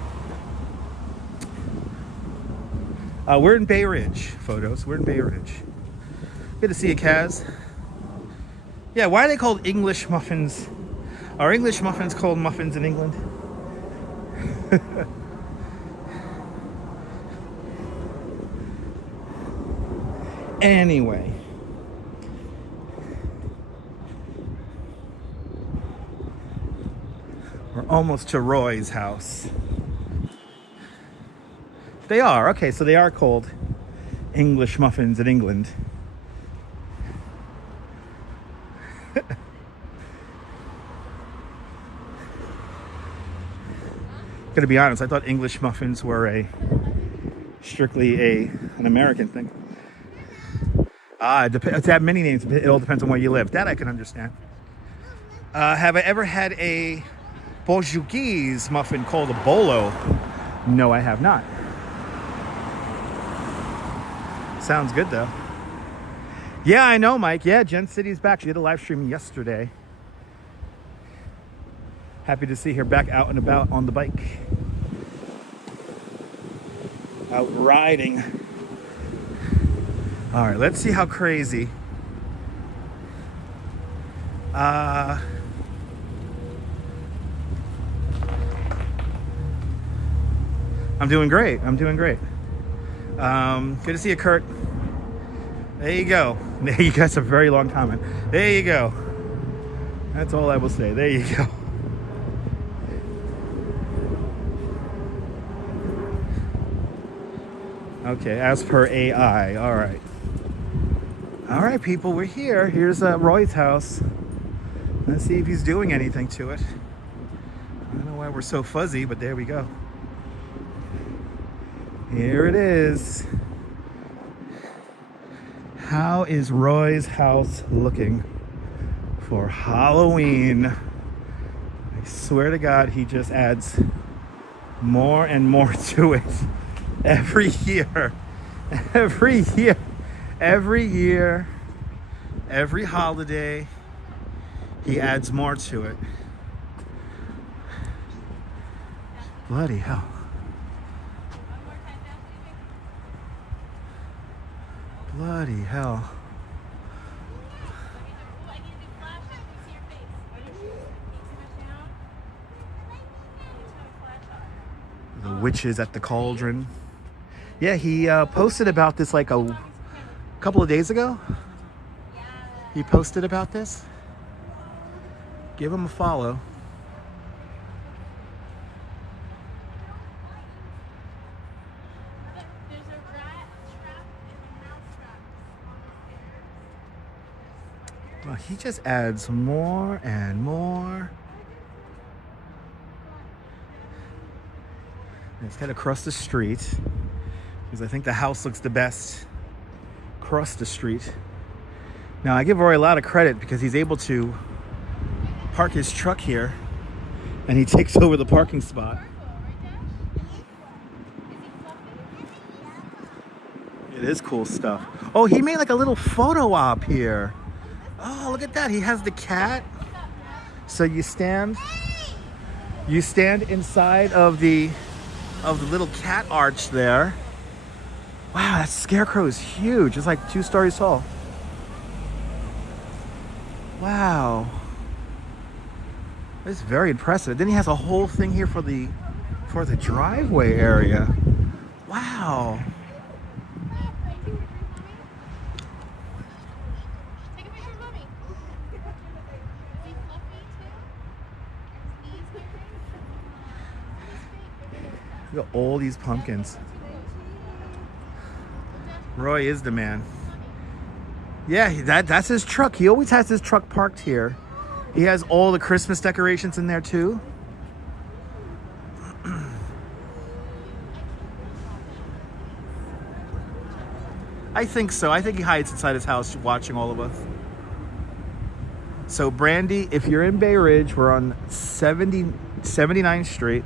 We're in Bay Ridge, photos. We're in Bay Ridge. Good to see you, Kaz. Yeah, why are they called English muffins? Are English muffins called muffins in England? Anyway. We're almost to Roy's house. They are. Okay, so they are called English muffins in England. Gotta be honest, I thought English muffins were strictly an American thing. It's had many names. It all depends on where you live. That I can understand. Have I ever had a Portuguese muffin called a bolo? No, I have not. Sounds good though. Yeah, I know, Mike. Yeah, Gen City's back. She did a live stream yesterday. Happy to see her back out and about on the bike. out riding. All right, let's see how crazy. I'm doing great. I'm doing great. Good to see you, Kurt. There you go. You got a very long comment. There you go. That's all I will say. There you go. Okay, as per AI. All right. All right, people, we're here. Here's Roy's house. Let's see if he's doing anything to it. I don't know why we're so fuzzy, but there we go. Here it is. How is Roy's house looking for Halloween? I swear to God, he just adds more and more to it every year. Every year. Every year. Every holiday. He adds more to it. Bloody hell. Bloody hell. The witches at the cauldron. Yeah, he posted about this like a couple of days ago. He posted about this. Give him a follow. Well, he just adds more and more. Let's head across the street because I think the house looks the best across the street. Now, I give Roy a lot of credit because he's able to park his truck here and he takes over the parking spot. It is cool stuff. Oh, he made like a little photo op here. Oh, look at that. He has the cat. So you stand inside of the little cat arch there. Wow, that scarecrow is huge. It's like 2 stories tall. Wow. It's very impressive. Then he has a whole thing here for the driveway area. Wow. Look at all these pumpkins. Roy is the man. Yeah, that's his truck. He always has his truck parked here. He has all the Christmas decorations in there too. I think so. I think he hides inside his house watching all of us. So Brandy, if you're in Bay Ridge, we're on 79th Street.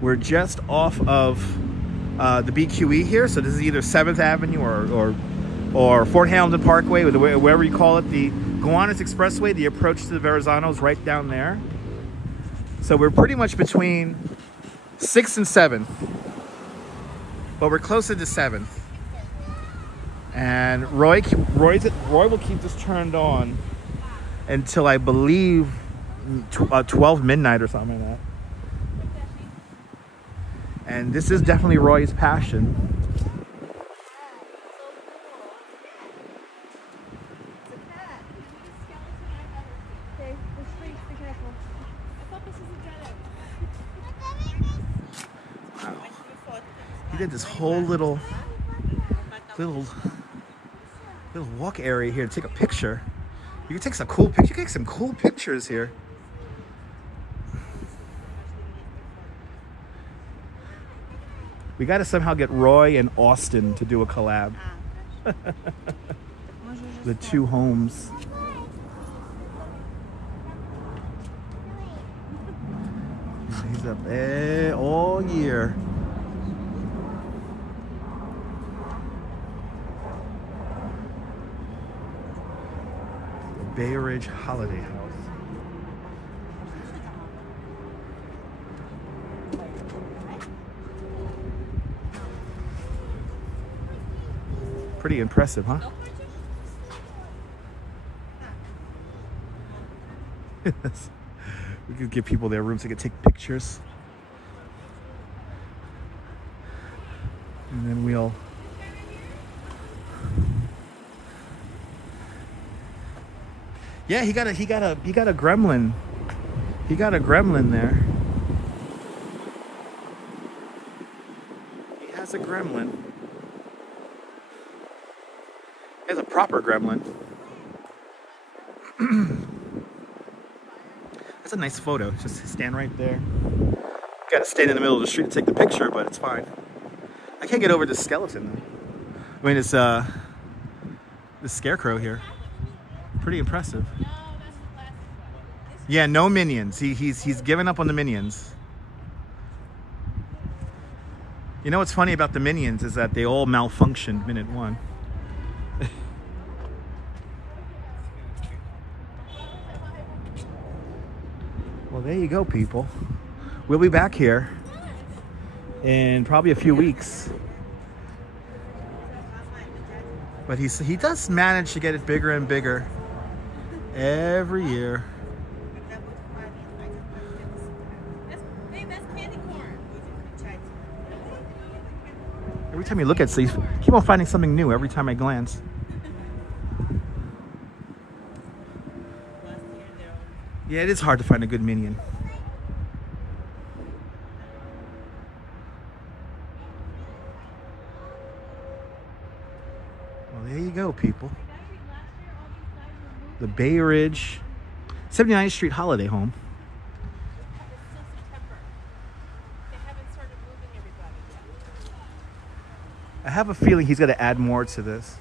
We're just off of the BQE here. So this is either 7th Avenue or Fort Hamilton Parkway, or wherever you call it. The Gowanus Expressway, the approach to the Verizon is right down there. So we're pretty much between 6th and 7th. But we're closer to 7th. And Roy will keep this turned on until I believe 12 midnight or something like that. And this is definitely Roy's passion. Wow. He did this whole little walk area here to take a picture. You can take some cool pictures. You can take some cool pictures here. We got to somehow get Roy and Austin to do a collab. The two homes. He's up there all year. Bay Ridge Holiday House. Pretty impressive, huh? We could give people their rooms so they could take pictures. And then we'll... Yeah, he got a gremlin. He got a gremlin there. He has a gremlin. He has a proper gremlin. That's a nice photo. Just stand right there. Got to stand in the middle of the street to take the picture, but it's fine. I can't get over this skeleton though. I mean, it's this scarecrow here. Pretty impressive. Yeah, no minions. He's given up on the minions. You know what's funny about the minions is that they all malfunctioned minute one. Well, there you go, people. We'll be back here in probably a few weeks. But he does manage to get it bigger and bigger every year. Every time you look at it, you keep on finding something new every time I glance. Yeah, it is hard to find a good minion. Well, there you go, people. The Bay Ridge 79th Street Holiday Home. I have a feeling he's going to add more to this.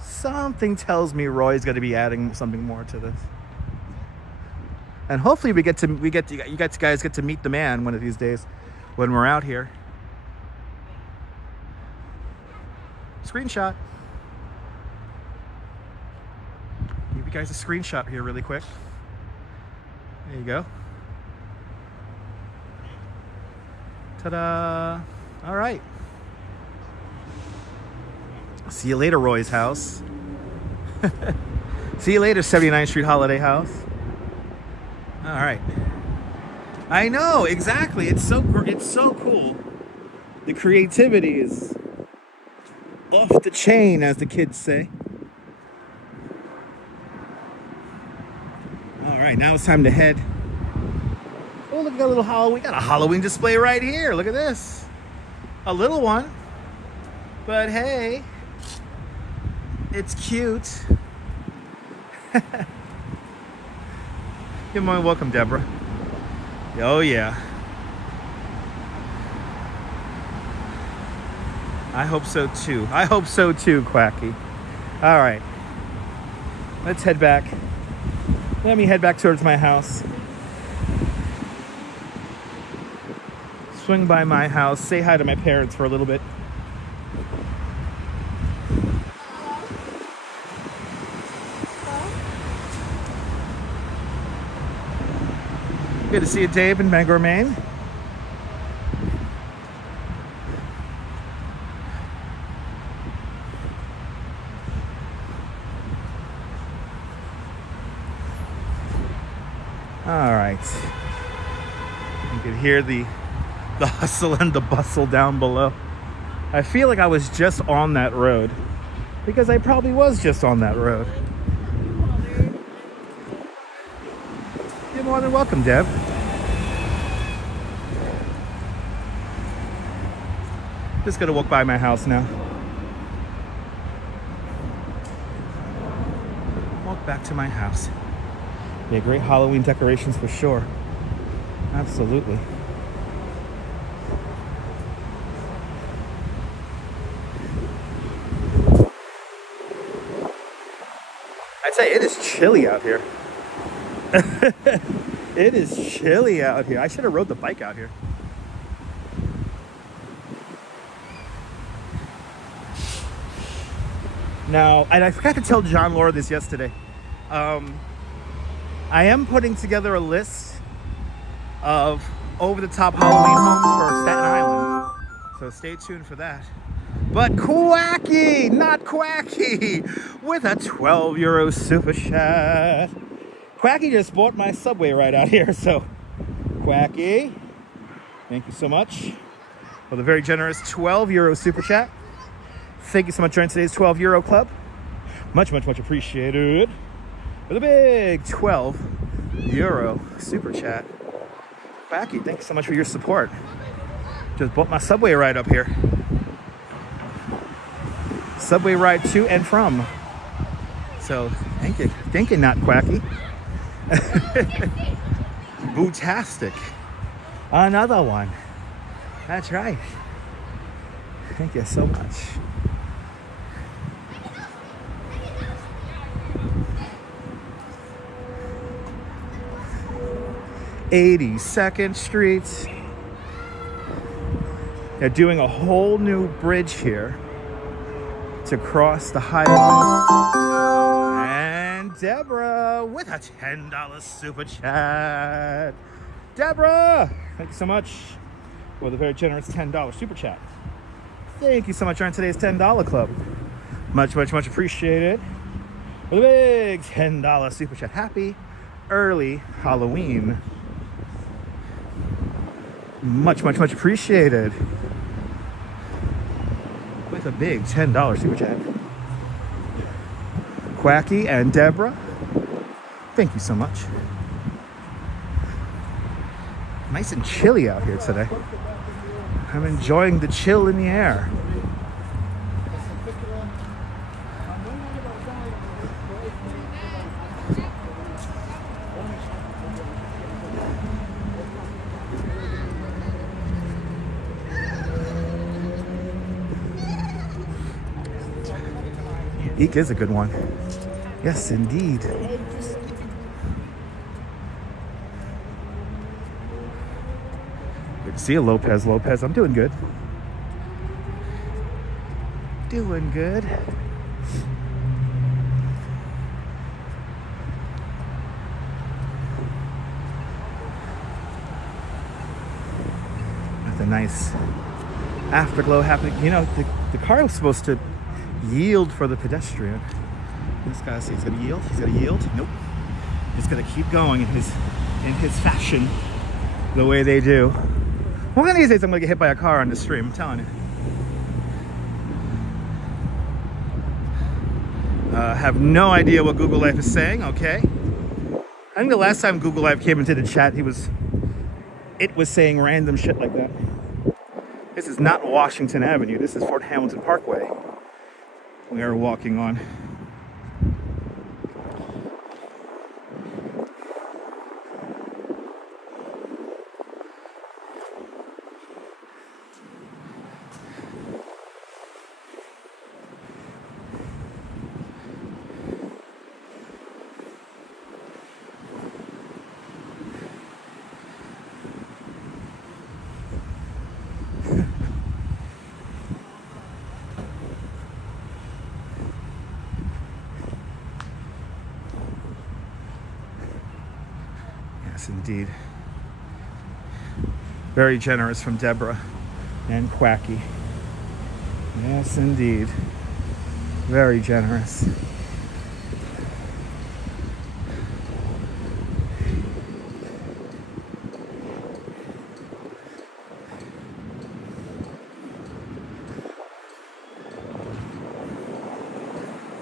Something tells me Roy's going to be adding something more to this. And hopefully you guys get to meet the man one of these days when we're out here. Screenshot. Give you guys a screenshot here really quick. There you go. Ta-da! All right. See you later, Roy's house. See you later, 79th Street Holiday House. All right. I know, exactly. It's so cool. The creativity is off the chain, as the kids say. All right, now it's time to head. Oh, look at that little Halloween. We got a Halloween display right here. Look at this. A little one. But hey, it's cute. Good morning. Welcome, Deborah. Oh, yeah. I hope so, too. I hope so, too, Quacky. All right. Let's head back. Let me head back towards my house. Swing by my house. Say hi to my parents for a little bit. Good to see you, Dave, in Bangor, Maine. All right. You can hear the hustle and the bustle down below. I feel like I was just on that road because I probably was just on that road. You're more than welcome, Deb. Just gonna walk by my house now. Walk back to my house. Yeah, great Halloween decorations for sure. Absolutely. I'd say it is chilly out here. It is chilly out here. I should have rode the bike out here. Now, and I forgot to tell John Laura this yesterday. I am putting together a list of over-the-top Halloween homes for Staten Island. So stay tuned for that. But Quacky, not Quacky, with a 12 euro super chat. Quacky just bought my subway ride out here, so Quacky, thank you so much for the very generous 12 euro super chat. Thank you so much for joining today's 12 euro club. Much, much, much appreciated. With a big 12 euro super chat. Quacky, thank you so much for your support. Just bought my subway ride up here. Subway ride to and from. So thank you. Thank you, not Quacky. Bootastic. Another one. That's right. Thank you so much. (82nd Street). They're doing a whole new bridge here to cross the highway. And Deborah with a $10 super chat. Deborah, thank you so much for the very generous $10 super chat. Thank you so much on today's $10 club. Much, much, much appreciated. With a big $10 super chat. Happy early Halloween. Much, much, much appreciated. With a big $10 super chat. Quacky and Deborah, thank you so much. Nice and chilly out here today. I'm enjoying the chill in the air. Eek is a good one. Yes, indeed. Good to see you, Lopez. Lopez, I'm doing good. Doing good. With a nice afterglow happening. You know, the car was supposed to yield for the pedestrian. This guy, see, he's gonna yield. He's gonna yield. Nope. He's gonna keep going in his fashion, the way they do. One of these days, I'm gonna get hit by a car on the stream. I'm telling you. Have no idea what Google Life is saying. Okay. I think the last time Google Life came into the chat, it was saying random shit like that. This is not Washington Avenue. This is Fort Hamilton Parkway. We are walking on. Yes, indeed. Very generous from Deborah and Quacky. Yes, indeed. Very generous.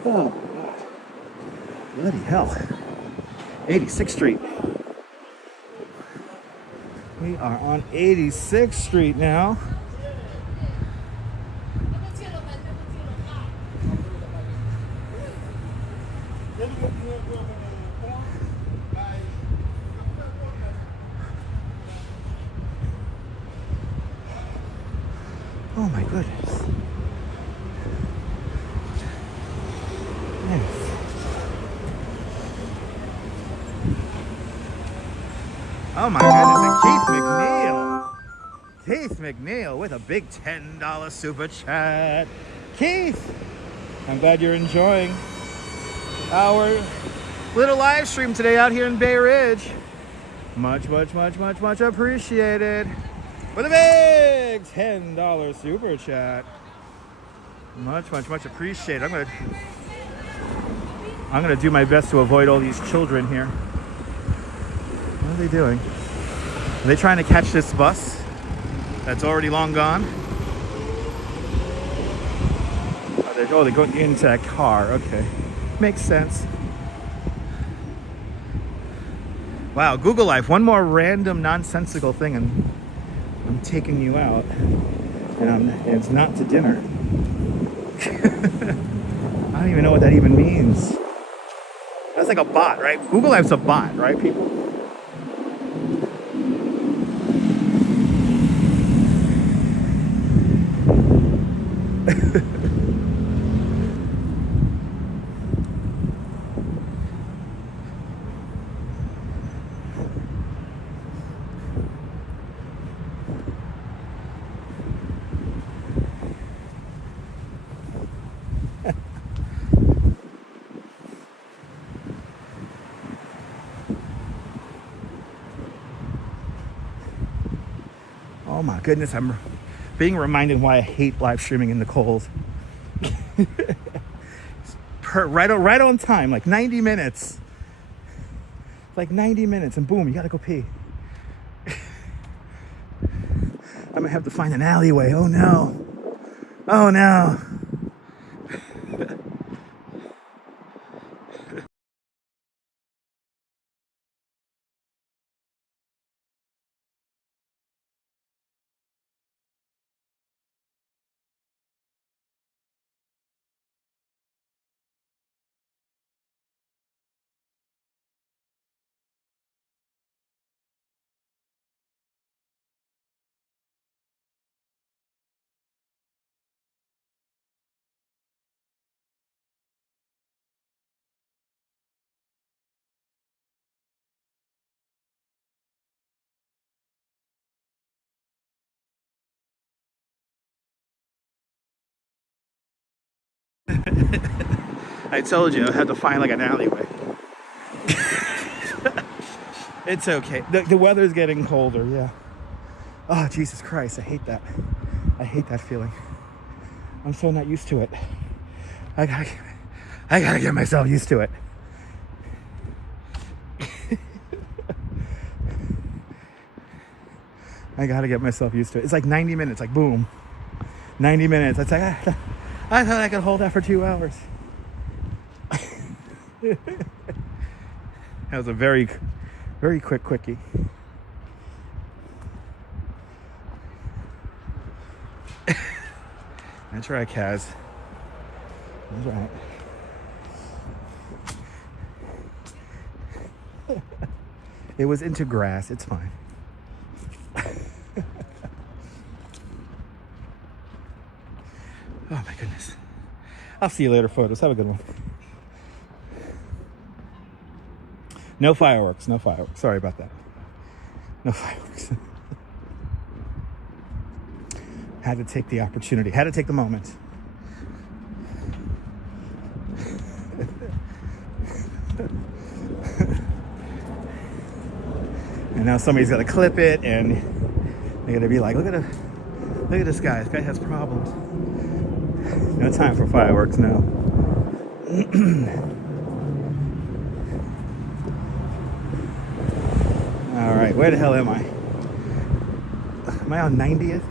Oh, God. Bloody hell. 86th Street. We are on 86th Street now. Oh my goodness. Yes. Oh my goodness, and Keith McNeil with a big $10 super chat. Keith, I'm glad you're enjoying our little live stream today out here in Bay Ridge. Much appreciated. For the big $10 super chat. Much appreciated. I'm gonna do my best to avoid all these children here. What are they doing? Are they trying to catch this bus that's already long gone? Oh, they're going into that car. Okay, makes sense. Wow, Google Life. One more random nonsensical thing, and I'm taking you out. And it's not to dinner. I don't even know what that even means. That's like a bot, right? Google Life's a bot, right, people? Oh my goodness, I'm being reminded why I hate live streaming in the cold. right on time, like 90 minutes. Like 90 minutes and boom, you gotta go pee. I'm gonna have to find an alleyway. Oh no. Oh no. I told you I had to find like an alleyway. It's okay. The weather's getting colder, yeah. Oh, Jesus Christ, I hate that. I hate that feeling. I'm so not used to it. I gotta get myself used to it. I gotta get myself used to it. It's like 90 minutes, like boom. 90 minutes. It's like, I thought I could hold that for 2 hours. That was a very quick quickie. That's right, Kaz. That's right. It was into grass. It's fine. Oh my goodness. I'll see you later, photos. Have a good one. No fireworks. No fireworks. Sorry about that. No fireworks. Had to take the opportunity. Had to take the moment. And now somebody's got to clip it, and they're going to be like, look at this guy. This guy has problems. No time for fireworks now. All right, where the hell am I? Am I on 90th?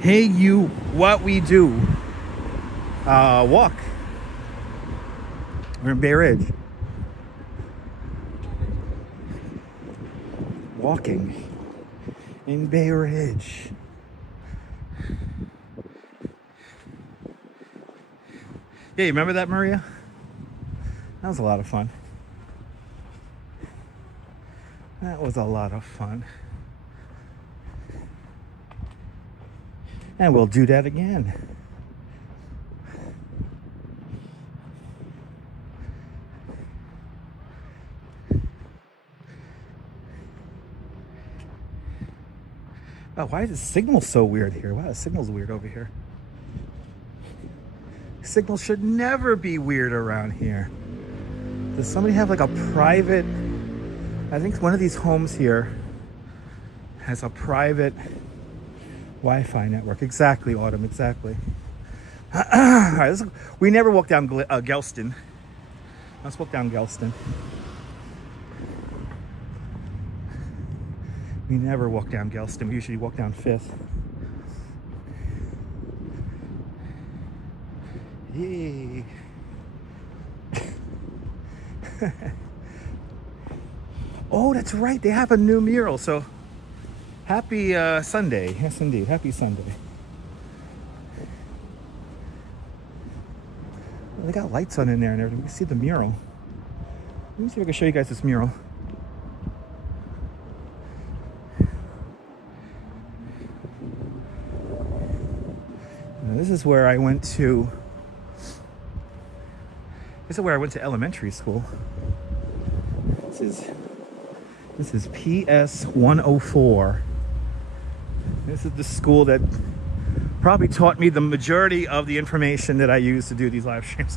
Hey you, what we do? Walk. We're in Bay Ridge. Walking in Bay Ridge. Yeah, you remember that, Maria? That was a lot of fun. That was a lot of fun. And we'll do that again. Oh, why is the signal so weird here? Wow, the signal's weird over here. Signal should never be weird around here. Does somebody have like a private, I think one of these homes here has a private Wi-Fi network. Exactly, Autumn, exactly. All right, we never walk down Gelston. Let's walk down Gelston. We never walk down Gelston. We usually walk down 5th. Yay. Oh, that's right. They have a new mural. So happy Sunday. Yes, indeed. Happy Sunday. Well, they got lights on in there and everything. You can see the mural. Let me see if I can show you guys this mural. Now, this is where I went to. This is where I went to elementary school. This is PS 104. This is the school that probably taught me the majority of the information that I use to do these live streams.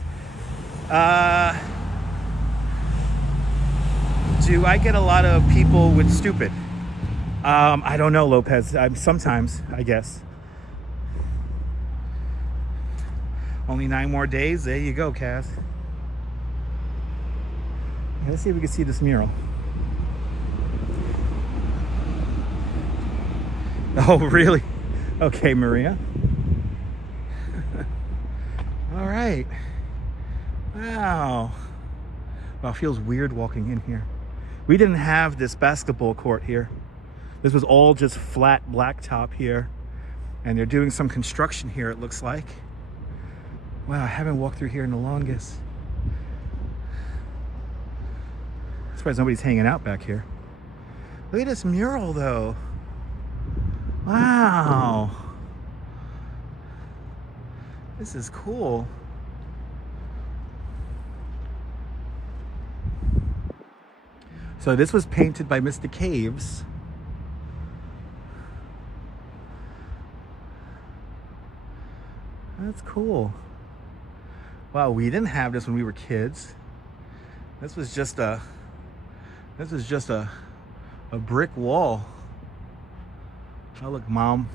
Do I get a lot of people with stupid? I don't know, Lopez. Sometimes, I guess. Only 9 more days. There you go, Kaz. Let's see if we can see this mural. Oh, really? Okay, Maria. All right. Wow. Wow, it feels weird walking in here. We didn't have this basketball court here. This was all just flat blacktop here. And they're doing some construction here, it looks like. Wow, I haven't walked through here in the longest. I'm surprised nobody's hanging out back here. Look at this mural, though. Wow. This is cool. So this was painted by Mr. Caves. That's cool. Wow, we didn't have this when we were kids. This was just a brick wall. Oh, look, mom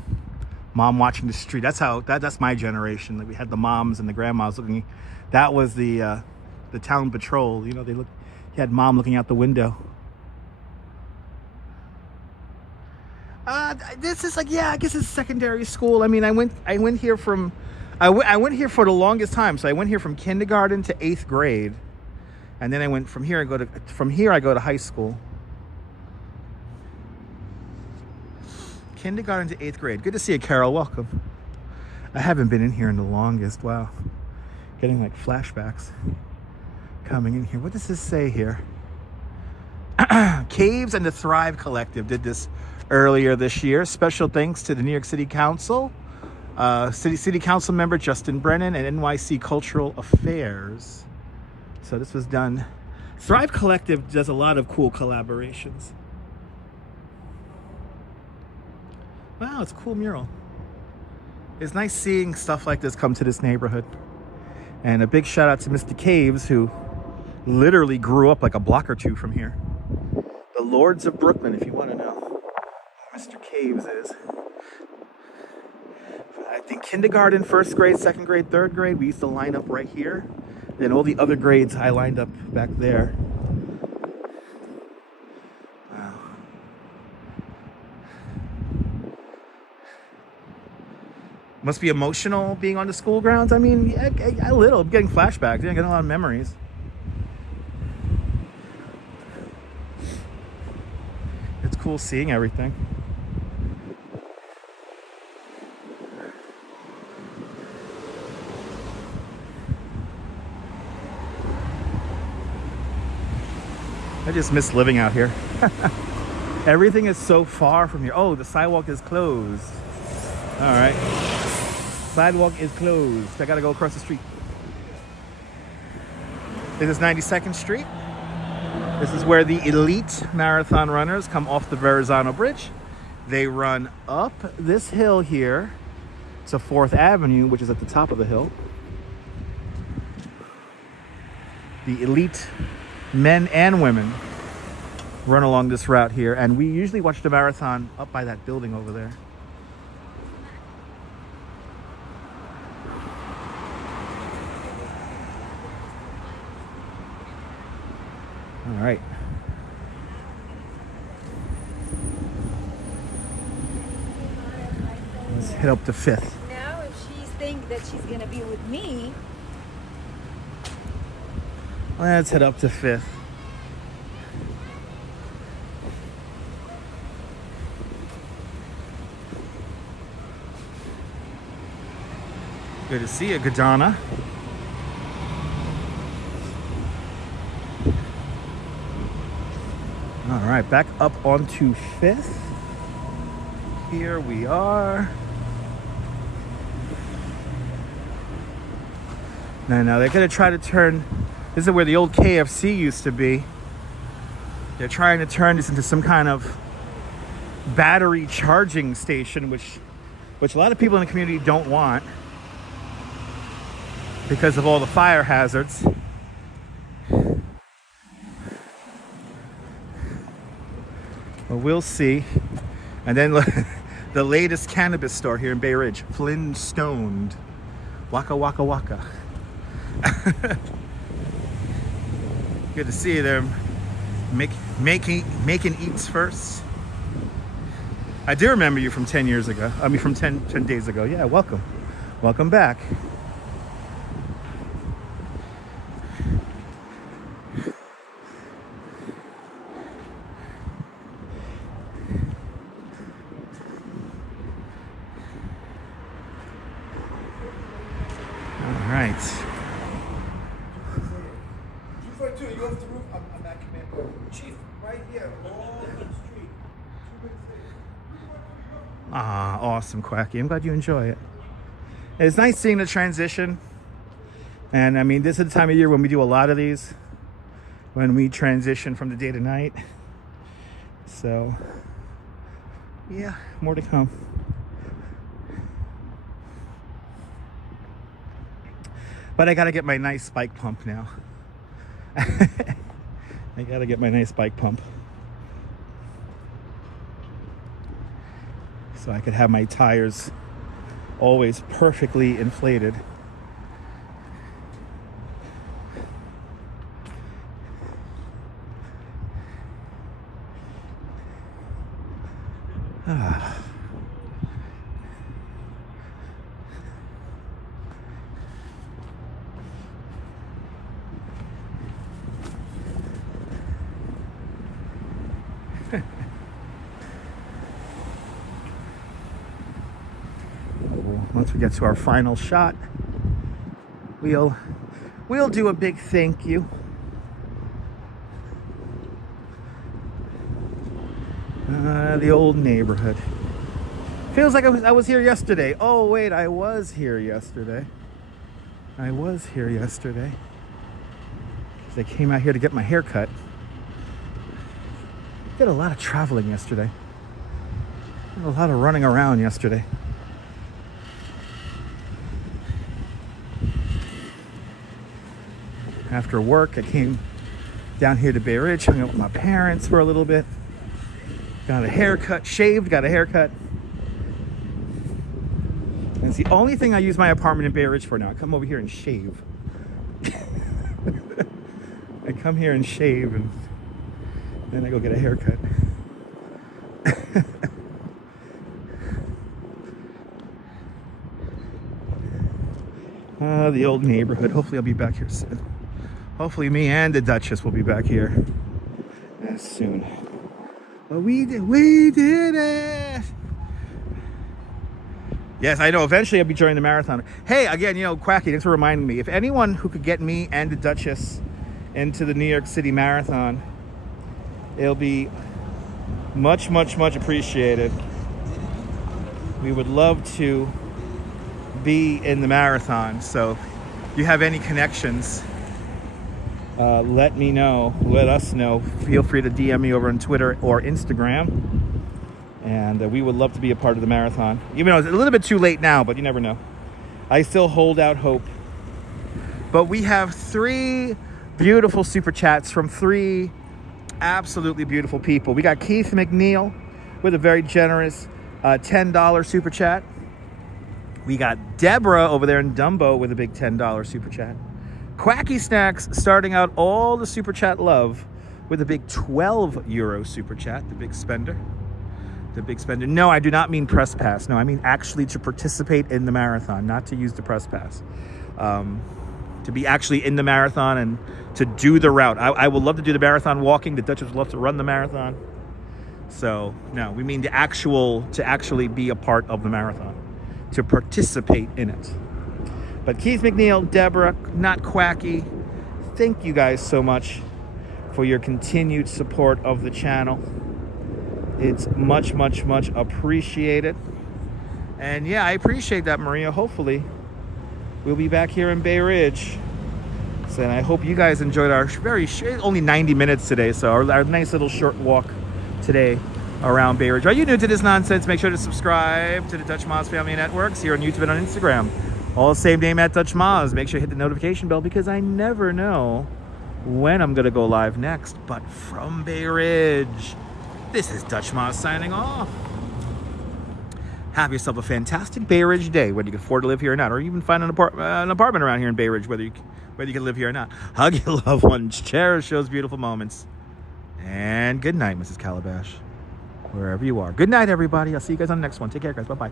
watching the street. That's my generation. Like, we had the moms and the grandmas looking. That was the town patrol. You know, you had mom looking out the window. This is like, yeah, I guess it's secondary school. I mean, I went here I went here for the longest time. So I went here from kindergarten to 8th grade. And then I went from here, I go to high school. Kindergarten to 8th grade. Good to see you, Carol. Welcome. I haven't been in here in the longest. Wow. Getting like flashbacks coming in here. What does this say here? Caves and the Thrive Collective did this earlier this year. Special thanks to the New York City Council, City Council member Justin Brennan, and NYC Cultural Affairs. So this was done. Thrive Collective does a lot of cool collaborations. Wow, it's a cool mural. It's nice seeing stuff like this come to this neighborhood. And a big shout out to Mr. Caves, who literally grew up like a block or two from here. The Lords of Brooklyn, if you want to know who Mr. Caves is. I think kindergarten, 1st grade, 2nd grade, 3rd grade, we used to line up right here. Then all the other grades, I lined up back there. Wow. Must be emotional being on the school grounds. I mean, a little. I'm getting flashbacks. I'm getting a lot of memories. It's cool seeing everything. I just miss living out here. Everything is so far from here. Oh, the sidewalk is closed. All right. Sidewalk is closed. I gotta go across the street. This is 92nd Street. This is where the elite marathon runners come off the Verizon Bridge. They run up this hill here to 4th Avenue, which is at the top of the hill. the elite men and women run along this route here, and we usually watch the marathon up by that building over there. All right. Let's head up to 5th. Now, if she thinks that she's gonna be with me, Let's head up to 5th. Good to see you, Gadana. All right, back up onto 5th. Here we are. Now they're gonna try to turn, this is where the old KFC used to be. They're trying to turn this into some kind of battery charging station, which a lot of people in the community don't want because of all the fire hazards. But we'll see. And then the latest cannabis store here in Bay Ridge, Flintstone. Waka waka waka. Good to see you there. Making eats first. I do remember you from 10 years ago. I mean, from 10 days ago. Yeah, welcome. Welcome back. All right. 242, you off the roof? I'm at command. Chief, right here, all the street. Ah, awesome, Quacky. I'm glad you enjoy it. It's nice seeing the transition. And I mean, this is the time of year when we do a lot of these, when we transition from the day to night. So, yeah, more to come. But I gotta get my nice bike pump now. I gotta get my nice bike pump, so I could have my tires always perfectly inflated. Ah. Once we get to our final shot, we'll do a big thank you. The old neighborhood. Feels like I was here yesterday. Oh wait, I was here yesterday. I was here yesterday. 'Cause I came out here to get my hair cut. Did a lot of traveling yesterday. Did a lot of running around yesterday. After work, I came down here to Bay Ridge, hung out with my parents for a little bit. Got a haircut, shaved, got a haircut. And it's the only thing I use my apartment in Bay Ridge for now. I come over here and shave. I come here and shave, and then I go get a haircut. The old neighborhood. Hopefully I'll be back here soon. Hopefully me and the Duchess will be back here soon. But we did it! Yes, I know. Eventually I'll be joining the marathon. Hey, again, Quacky, thanks for reminding me. If anyone who could get me and the Duchess into the New York City Marathon, it'll be much, much, much appreciated. We would love to be in the marathon. So if you have any connections, let me know. Let us know. Feel free to DM me over on Twitter or Instagram. And we would love to be a part of the marathon. Even though it's a little bit too late now, but you never know. I still hold out hope. But we have 3 Beautiful super chats from 3 absolutely beautiful people. We got Keith McNeil with a very generous $10 super chat. We got Deborah over there in Dumbo with a big $10 super chat. Quacky Snacks starting out all the super chat love with a big €12 super chat, the big spender. The big spender. No, I do not mean press pass. No, I mean actually to participate in the marathon, not to use the press pass. To be actually in the marathon and to do the route. I would love to do the marathon walking. The Dutchess would love to run the marathon. So, no, we mean to actually be a part of the marathon, to participate in it. But Keith McNeil, Deborah, not Quacky, thank you guys so much for your continued support of the channel. It's much, much, much appreciated. And yeah, I appreciate that, Maria. Hopefully, we'll be back here in Bay Ridge. So, and I hope you guys enjoyed our only 90 minutes today. So our nice little short walk today around Bay Ridge. Are you new to this nonsense? Make sure to subscribe to the Dutch Moz Family Networks here on YouTube and on Instagram. All the same name at Dutch Moz. Make sure you hit the notification bell because I never know when I'm going to go live next. But from Bay Ridge, this is Dutch Moz signing off. Have yourself a fantastic Bay Ridge day, whether you can afford to live here or not, or even find an apartment around here in Bay Ridge, whether you can live here or not. Hug your loved ones, cherish those beautiful moments, and good night, Mrs. Calabash, wherever you are. Good night, everybody. I'll see you guys on the next one. Take care, guys. Bye-bye.